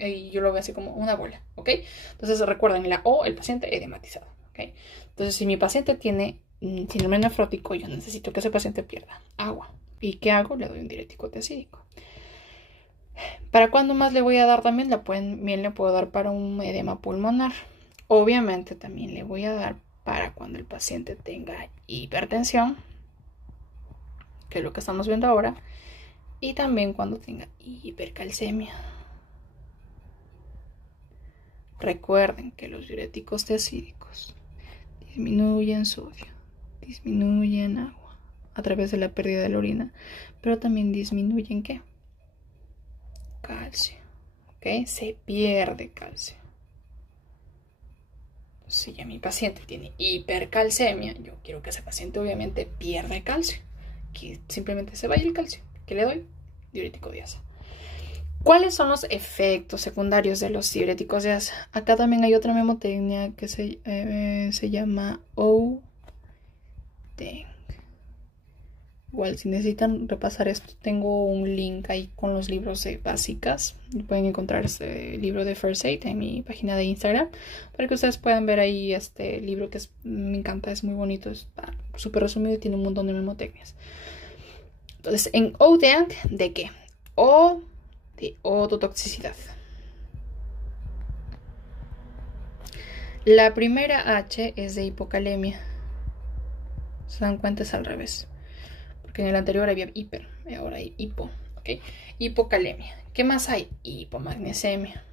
Y yo lo veo así como una bola, ¿ok? Entonces recuerden, la O, el paciente edematizado, ¿ok? Entonces si mi paciente tiene síndrome nefrótico, yo necesito que ese paciente pierda agua. ¿Y qué hago? Le doy un diurético tiazídico. ¿Para cuándo más le voy a dar también? Bien le puedo dar para un edema pulmonar. Obviamente también le voy a dar para cuando el paciente tenga hipertensión, que es lo que estamos viendo ahora, y también cuando tenga hipercalcemia. Recuerden que los diuréticos tiazídicos disminuyen sodio, disminuyen agua a través de la pérdida de la orina, pero también disminuyen ¿qué? Calcio. ¿Ok? Se pierde calcio. Si ya mi paciente tiene hipercalcemia, yo quiero que ese paciente obviamente pierda calcio, que simplemente se vaya el calcio. ¿Qué le doy? Diurético de asa. ¿Cuáles son los efectos secundarios de los diuréticos de asa? Acá también hay otra memotecnia que se llama ODENG. Igual, si necesitan repasar esto, tengo un link ahí con los libros de básicas. Pueden encontrar este libro de First Aid en mi página de Instagram para que ustedes puedan ver ahí este libro que me encanta, es muy bonito, está súper resumido y tiene un montón de memotecnias. Entonces, en ODENG, ¿de qué? O de ototoxicidad. La primera H es de hipocalemia. Se dan cuenta, es al revés. Porque en el anterior había hiper y ahora hay hipo. ¿Okay? Hipocalemia. ¿Qué más hay? Hipomagnesemia.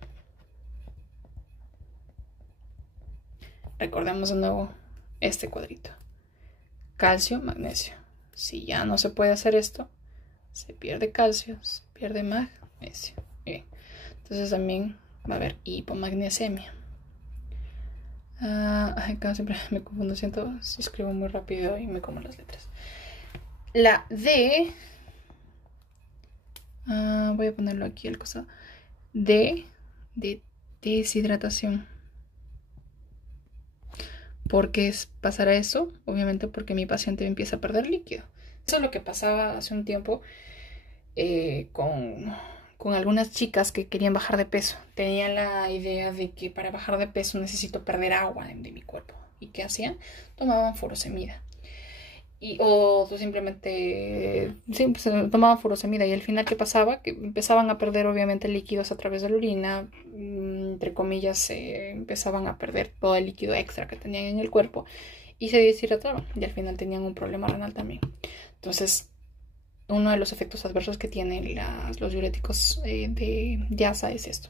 Recordemos de nuevo este cuadrito. Calcio, magnesio. Si ya no se puede hacer esto, se pierde calcio, se pierde magnesio. Bien. Entonces también va a haber hipomagnesemia. Acá siempre me confundo, siento si escribo muy rápido y me como las letras. La D, voy a ponerlo aquí al costado. D de deshidratación. ¿Por qué pasará eso? Obviamente porque mi paciente empieza a perder líquido. Eso es lo que pasaba hace un tiempo con algunas chicas que querían bajar de peso. Tenían la idea de que para bajar de peso necesito perder agua de mi cuerpo. ¿Y qué hacían? Tomaban furosemida. O simplemente tomaban furosemida. Y al final, ¿qué pasaba? Que empezaban a perder obviamente líquidos a través de la orina. Entre comillas, empezaban a perder todo el líquido extra que tenían en el cuerpo. Y se deshidrataban. Y al final tenían un problema renal también. Entonces, uno de los efectos adversos que tienen los diuréticos de asa es esto,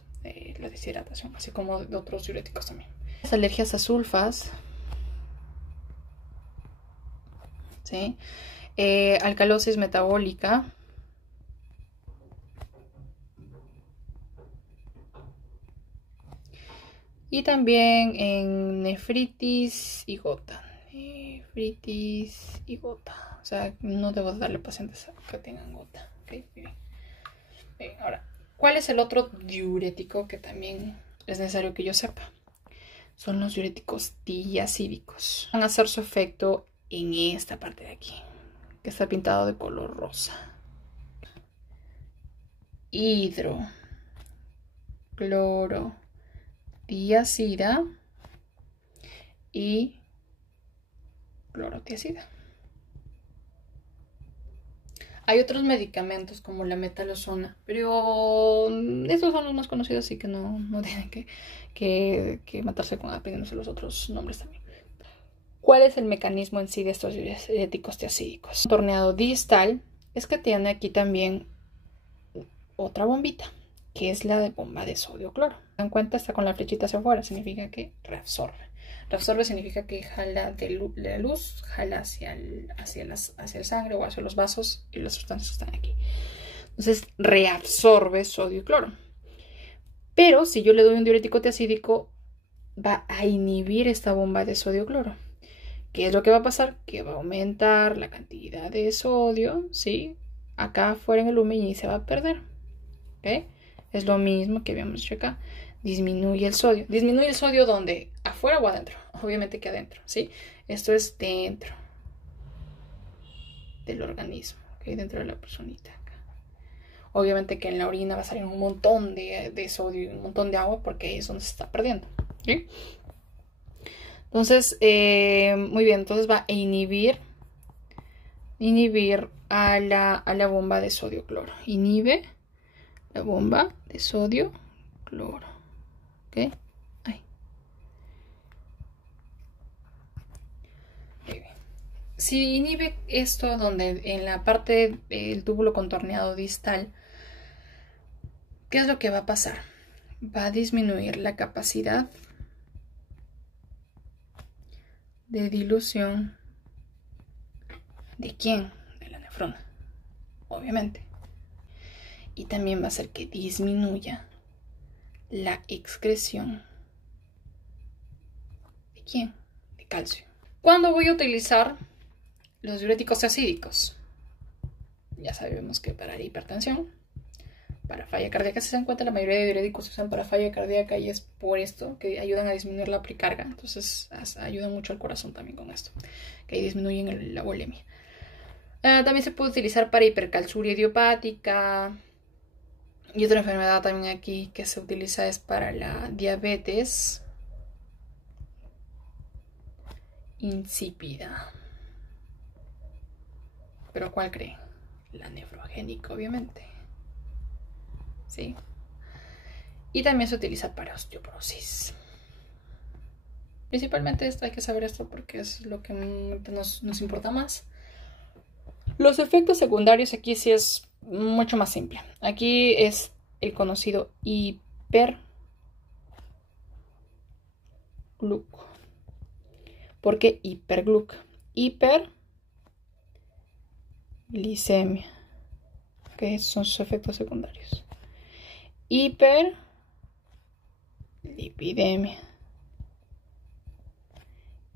la deshidratación, así como de otros diuréticos también. Las alergias a sulfas, ¿sí? Alcalosis metabólica, y también en nefritis y gota. Nefritis y gota. O sea, no debo darle pacientes que tengan gota. ¿Okay? Bien. Ahora, ¿cuál es el otro diurético que también es necesario que yo sepa? Son los diuréticos diacídicos. Van a hacer su efecto en esta parte de aquí, que está pintado de color rosa. Hidroclorodiazida y clorotiazida. Hay otros medicamentos como la metalozona, pero estos son los más conocidos, así que no tienen que matarse con aprendiéndose los otros nombres también. ¿Cuál es el mecanismo en sí de estos diuréticos tiacídicos? El torneado distal es que tiene aquí también otra bombita, que es la de bomba de sodio-cloro. En cuenta, está con la flechita hacia afuera, significa que reabsorbe. Reabsorbe significa que jala de la luz, jala hacia el sangre o hacia los vasos y las sustancias que están aquí. Entonces reabsorbe sodio y cloro. Pero si yo le doy un diurético tiacídico, va a inhibir esta bomba de sodio-cloro. ¿Qué es lo que va a pasar? Que va a aumentar la cantidad de sodio, ¿sí? Acá afuera en el lumen y se va a perder. ¿Ok? Es lo mismo que habíamos hecho acá. Disminuye el sodio. ¿Disminuye el sodio dónde? ¿Afuera o adentro? Obviamente que adentro, ¿sí? Esto es dentro del organismo, ¿ok? Dentro de la personita acá. Obviamente que en la orina va a salir un montón de sodio y un montón de agua porque ahí es donde se está perdiendo, ¿sí? Entonces, muy bien, entonces va a inhibir a la bomba de sodio-cloro. Inhibe la bomba de sodio-cloro. ¿Ok? Ahí. Si inhibe esto donde en la parte del túbulo contorneado distal, ¿qué es lo que va a pasar? Va a disminuir la capacidad de dilución ¿de quién? De la nefrona, obviamente. Y también va a hacer que disminuya la excreción ¿de quién? De calcio. ¿Cuándo voy a utilizar los diuréticos acídicos? Ya sabemos que para la hipertensión, para falla cardíaca. Si se dan cuenta, la mayoría de diuréticos se usan para falla cardíaca y es por esto que ayudan a disminuir la precarga. Entonces ayudan mucho al corazón también con esto, que disminuyen la volemia. También se puede utilizar para hipercalciuria idiopática. Y otra enfermedad también aquí que se utiliza es para la diabetes insípida. ¿Pero cuál creen? La nefrogénica, obviamente. ¿Sí? Y también se utiliza para osteoporosis. Principalmente esto, hay que saber esto porque es lo que nos importa más. Los efectos secundarios aquí sí es mucho más simple. Aquí es el conocido hipergluc. ¿Por qué hipergluc? Hiperglicemia. ¿Qué son sus efectos secundarios? Hiperlipidemia.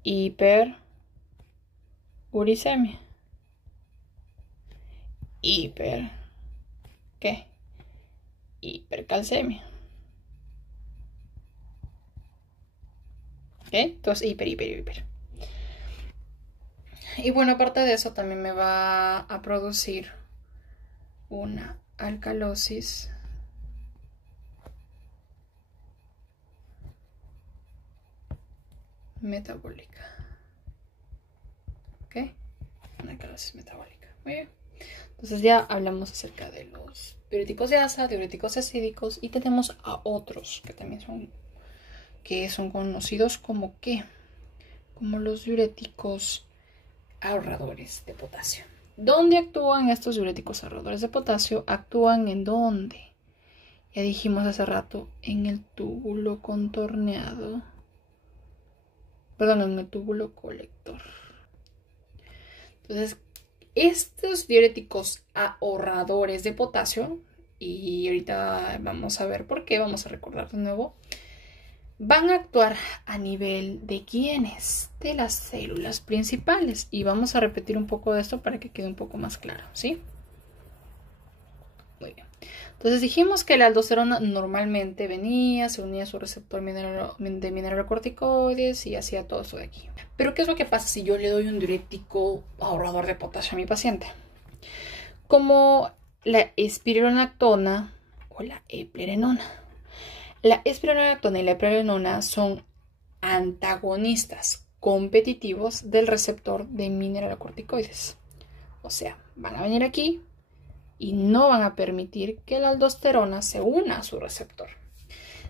Hiperuricemia. ¿Qué? Hipercalcemia. ¿Qué? Entonces, hiper. Y bueno, aparte de eso, también me va a producir una alcalosis metabólica. ¿Ok? Una alcalosis metabólica. Muy bien. Entonces ya hablamos acerca de los diuréticos de asa, diuréticos acídicos, y tenemos a otros que también son conocidos como ¿qué? Como los diuréticos ahorradores de potasio. ¿Dónde actúan estos diuréticos ahorradores de potasio? ¿Actúan en dónde? Ya dijimos hace rato, en el túbulo contorneado. Perdón, en el túbulo colector. Entonces, estos diuréticos ahorradores de potasio, y ahorita vamos a ver por qué, vamos a recordar de nuevo, van a actuar a nivel de ¿quiénes? De las células principales. Y vamos a repetir un poco de esto para que quede un poco más claro, ¿sí? Muy bien. Entonces dijimos que la aldosterona normalmente venía, se unía a su receptor de mineralocorticoides y hacía todo eso de aquí. Pero ¿qué es lo que pasa si yo le doy un diurético ahorrador de potasio a mi paciente? Como la espironolactona o la eplerenona. La espironolactona y la eplerenona son antagonistas competitivos del receptor de mineralocorticoides. O sea, van a venir aquí y no van a permitir que la aldosterona se una a su receptor.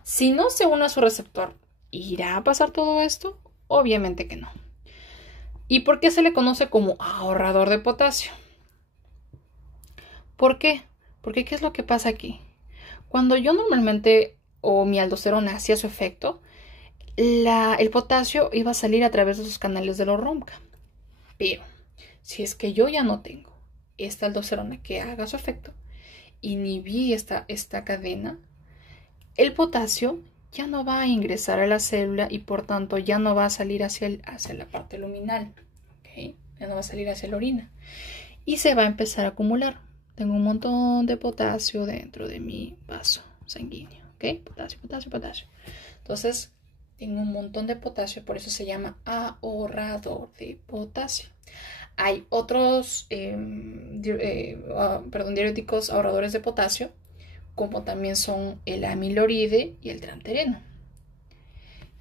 Si no se une a su receptor, ¿irá a pasar todo esto? Obviamente que no. ¿Y por qué se le conoce como ahorrador de potasio? ¿Por qué? Porque ¿qué es lo que pasa aquí? Cuando yo normalmente o mi aldosterona hacía su efecto, el potasio iba a salir a través de sus canales de los ROMCA. Pero si es que yo ya no tengo esta aldosterona que haga su efecto, inhibí esta cadena, el potasio ya no va a ingresar a la célula y por tanto ya no va a salir hacia la parte luminal, ¿okay? Ya no va a salir hacia la orina y se va a empezar a acumular. Tengo un montón de potasio dentro de mi vaso sanguíneo, ¿ok? Potasio. Entonces, tengo un montón de potasio, por eso se llama ahorrador de potasio. Hay otros diuréticos ahorradores de potasio, como también son el amiloride y el tramtereno.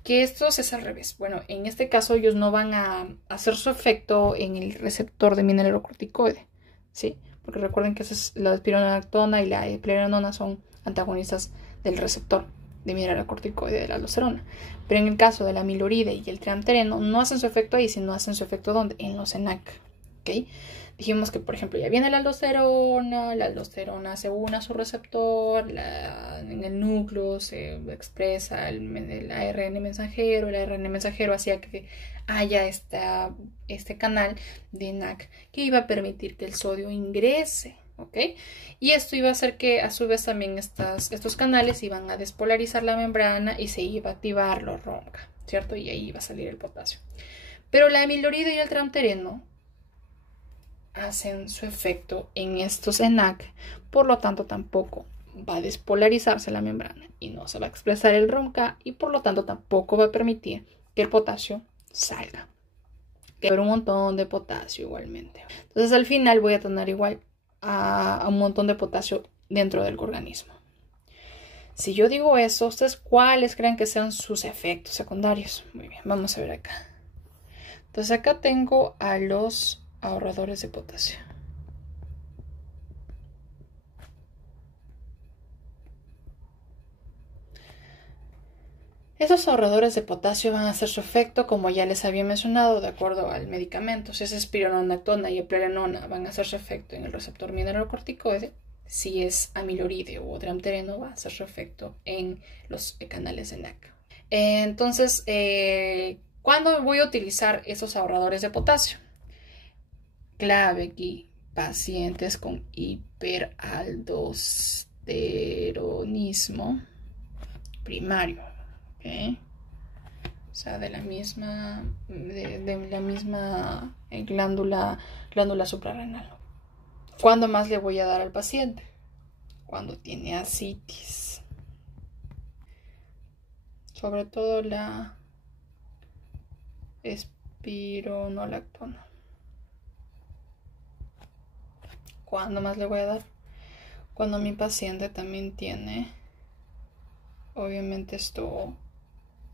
Que estos es al revés. Bueno, en este caso ellos no van a hacer su efecto en el receptor de mineralocorticoide, ¿sí? Porque recuerden que la espironolactona y la eplerenona son antagonistas del receptor de mineralocorticoide de la aldosterona. Pero en el caso del amiloride y el tramtereno no hacen su efecto ahí, sino hacen su efecto ¿dónde? En los ENaC. ¿Okay? Dijimos que, por ejemplo, ya viene la aldosterona se une a su receptor, en el núcleo se expresa el ARN mensajero, el ARN mensajero hacía que haya este canal de ENaC que iba a permitir que el sodio ingrese, ¿ok? Y esto iba a hacer que a su vez también estos canales iban a despolarizar la membrana y se iba a activar los ROMCA, ¿cierto? Y ahí iba a salir el potasio. Pero la amiloride y el tramtereno hacen su efecto en estos ENaC, por lo tanto tampoco va a despolarizarse la membrana y no se va a expresar el ROMK y por lo tanto tampoco va a permitir que el potasio salga. Que habrá un montón de potasio igualmente. Entonces al final voy a tener igual a un montón de potasio dentro del organismo. Si yo digo eso, ¿ustedes cuáles creen que sean sus efectos secundarios? Muy bien, vamos a ver acá. Entonces acá tengo a los ahorradores de potasio. Esos ahorradores de potasio van a hacer su efecto, como ya les había mencionado, de acuerdo al medicamento. Si es espironolactona y eplerenona, van a hacer su efecto en el receptor mineralocorticoide. Si es amiloride o tramtereno, va a hacer su efecto en los canales de NAC. Entonces, ¿cuándo voy a utilizar esos ahorradores de potasio? Clave aquí, pacientes con hiperaldosteronismo primario. ¿Okay? O sea, de la misma glándula suprarrenal. ¿Cuándo más le voy a dar al paciente? Cuando tiene ascitis. Sobre todo la espironolactona. ¿Cuándo más le voy a dar? Cuando mi paciente también tiene, obviamente,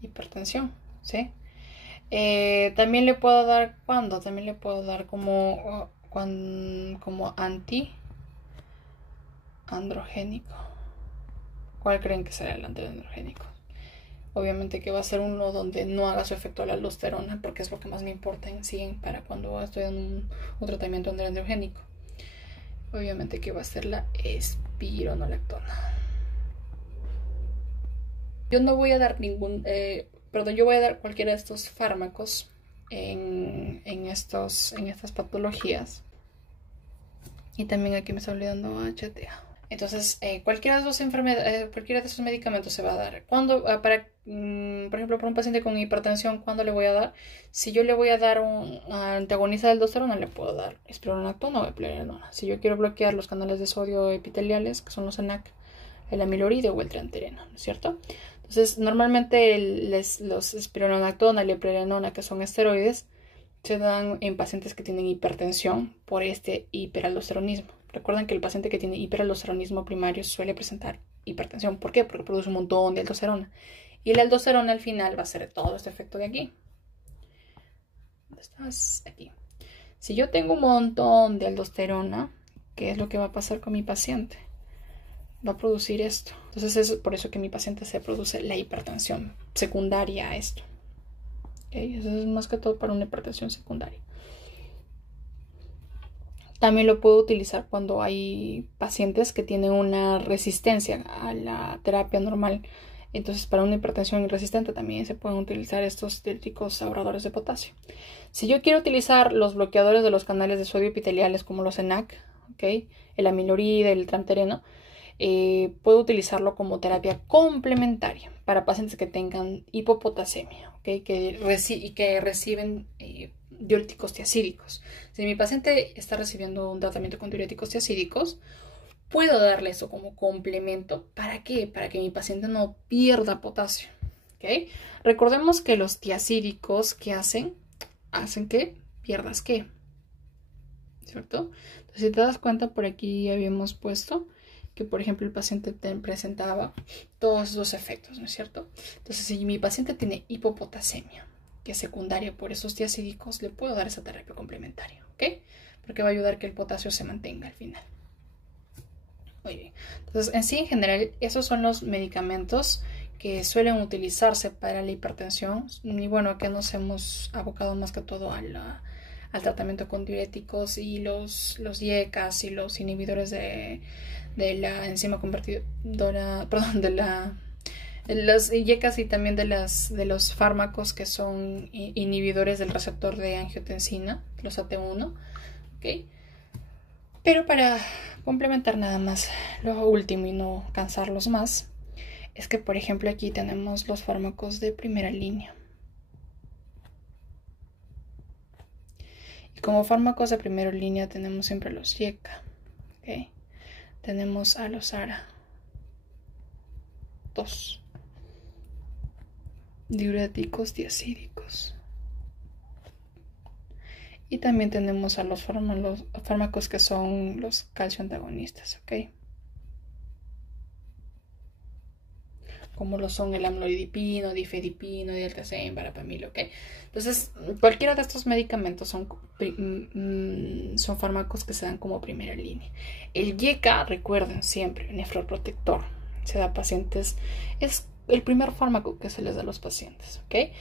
hipertensión, ¿sí? También le puedo dar, ¿cuándo? También le puedo dar como antiandrogénico. ¿Cuál creen que será el antiandrogénico? Obviamente que va a ser uno donde no haga su efecto a la aldosterona, porque es lo que más me importa en sí para cuando estoy dando un tratamiento antiandrogénico. Obviamente que va a ser la espironolactona. Yo no voy a dar yo voy a dar cualquiera de estos fármacos en estas patologías. Y también aquí me está olvidando HTA. Entonces, cualquiera de esos medicamentos se va a dar. Cuando, por ejemplo, para un paciente con hipertensión, ¿cuándo le voy a dar? Si yo le voy a dar un antagonista del aldosterona, le puedo dar espironolactona o eplerenona. Si yo quiero bloquear los canales de sodio epiteliales, que son los ENaC, el amiloride o el trantereno, ¿no es cierto? Entonces, normalmente los espironolactona y la eplerenona, que son esteroides, se dan en pacientes que tienen hipertensión por este hiperaldosteronismo. Recuerden que el paciente que tiene hiperaldosteronismo primario suele presentar hipertensión. ¿Por qué? Porque produce un montón de aldosterona. Y la aldosterona al final va a hacer todo este efecto de aquí. ¿Dónde estás? Aquí. Si yo tengo un montón de aldosterona, ¿qué es lo que va a pasar con mi paciente? Va a producir esto. Entonces es por eso que mi paciente se produce la hipertensión secundaria a esto. ¿Okay? Eso es más que todo para una hipertensión secundaria. También lo puedo utilizar cuando hay pacientes que tienen una resistencia a la terapia normal. Entonces, para una hipertensión resistente también se pueden utilizar estos típicos ahorradores de potasio. Si yo quiero utilizar los bloqueadores de los canales de sodio epiteliales como los ENaC, ¿okay? El amiloride, el tramtereno, puedo utilizarlo como terapia complementaria para pacientes que tengan hipopotasemia, ¿okay? Que reciben diuréticos tiacídicos. Si mi paciente está recibiendo un tratamiento con diuréticos tiacídicos, puedo darle eso como complemento. ¿Para qué? Para que mi paciente no pierda potasio. ¿Okay? Recordemos que los tiacídicos, ¿qué hacen? Hacen que pierdas ¿qué? ¿Cierto? Entonces, si te das cuenta, por aquí habíamos puesto que, por ejemplo, el paciente presentaba todos esos efectos, ¿no es cierto? Entonces, si mi paciente tiene hipopotasemia, que es secundaria por esos tiacídicos, le puedo dar esa terapia complementaria, ¿ok? Porque va a ayudar que el potasio se mantenga al final. Muy bien. Entonces, en sí, en general, esos son los medicamentos que suelen utilizarse para la hipertensión. Y bueno, que nos hemos abocado más que todo al tratamiento con diuréticos y los IECAs y los inhibidores de la enzima convertidora, perdón, de los IECAs y también de los fármacos que son inhibidores del receptor de angiotensina, los AT1, ¿ok? Pero para complementar nada más lo último y no cansarlos más, es que, por ejemplo, aquí tenemos los fármacos de primera línea. Y como fármacos de primera línea tenemos siempre los IECA, ¿ok? Tenemos a los ARA, 2. Diuréticos diacídicos. Y también tenemos a los fármacos que son los calcio antagonistas, ¿ok? Como lo son el amlodipino, difedipino, dieltasén, verapamil, ¿ok? Entonces, cualquiera de estos medicamentos son fármacos que se dan como primera línea. El YECA, recuerden siempre, nefroprotector, se da a pacientes, es el primer fármaco que se les da a los pacientes, ¿ok?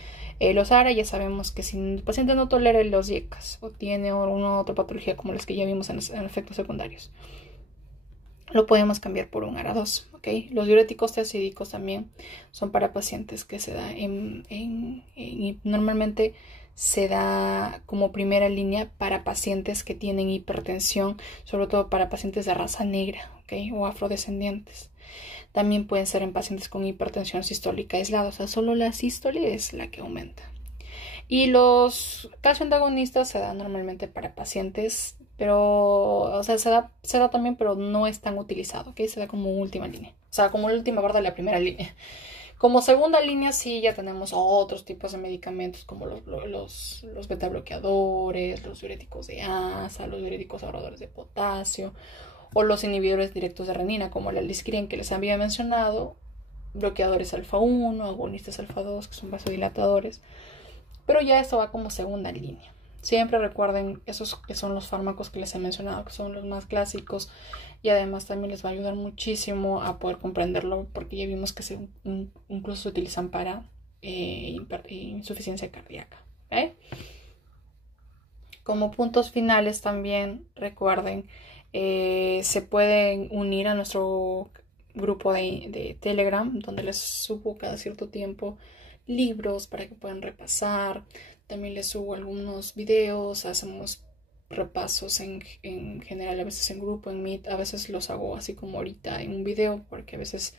Los ARA ya sabemos que si el paciente no tolera los YECAs o tiene una otra patología como las que ya vimos en efectos secundarios, lo podemos cambiar por un ARA2, ¿ok? Los diuréticos tiacídicos también son para pacientes que se da normalmente se da como primera línea para pacientes que tienen hipertensión, sobre todo para pacientes de raza negra, ¿ok? O afrodescendientes. También pueden ser en pacientes con hipertensión sistólica aislada, o sea, solo la sístole es la que aumenta. Y los calcio antagonistas se dan normalmente para pacientes, pero, o sea, se da también, pero no es tan utilizado, ¿ok? Se da como última línea, o sea, como la última parte de la primera línea. Como segunda línea sí ya tenemos otros tipos de medicamentos como los beta bloqueadores, los diuréticos de asa, los diuréticos ahorradores de potasio o los inhibidores directos de renina como la liscrien que les había mencionado, bloqueadores alfa 1, agonistas alfa 2 que son vasodilatadores, pero ya esto va como segunda línea. Siempre recuerden esos que son los fármacos que les he mencionado, que son los más clásicos, y además también les va a ayudar muchísimo a poder comprenderlo porque ya vimos que incluso se utilizan para insuficiencia cardíaca, ¿okay? Como puntos finales también recuerden, se pueden unir a nuestro grupo de Telegram donde les subo cada cierto tiempo libros para que puedan repasar. También les subo algunos videos, hacemos repasos en general, a veces en grupo, en Meet, a veces los hago así como ahorita en un video porque a veces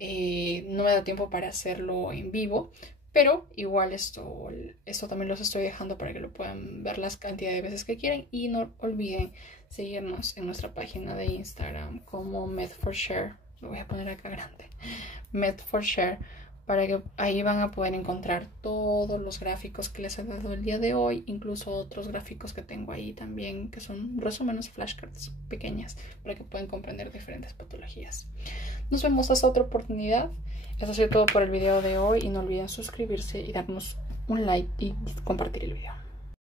no me da tiempo para hacerlo en vivo, pero igual esto también los estoy dejando para que lo puedan ver las cantidades de veces que quieran. Y no olviden seguirnos en nuestra página de Instagram como Med4Share, lo voy a poner acá grande, Med4Share, para que ahí van a poder encontrar todos los gráficos que les he dado el día de hoy, incluso otros gráficos que tengo ahí también, que son resúmenes, flashcards pequeñas, para que puedan comprender diferentes patologías. Nos vemos hasta otra oportunidad. Eso ha sido todo por el video de hoy y no olviden suscribirse y darnos un like y compartir el video.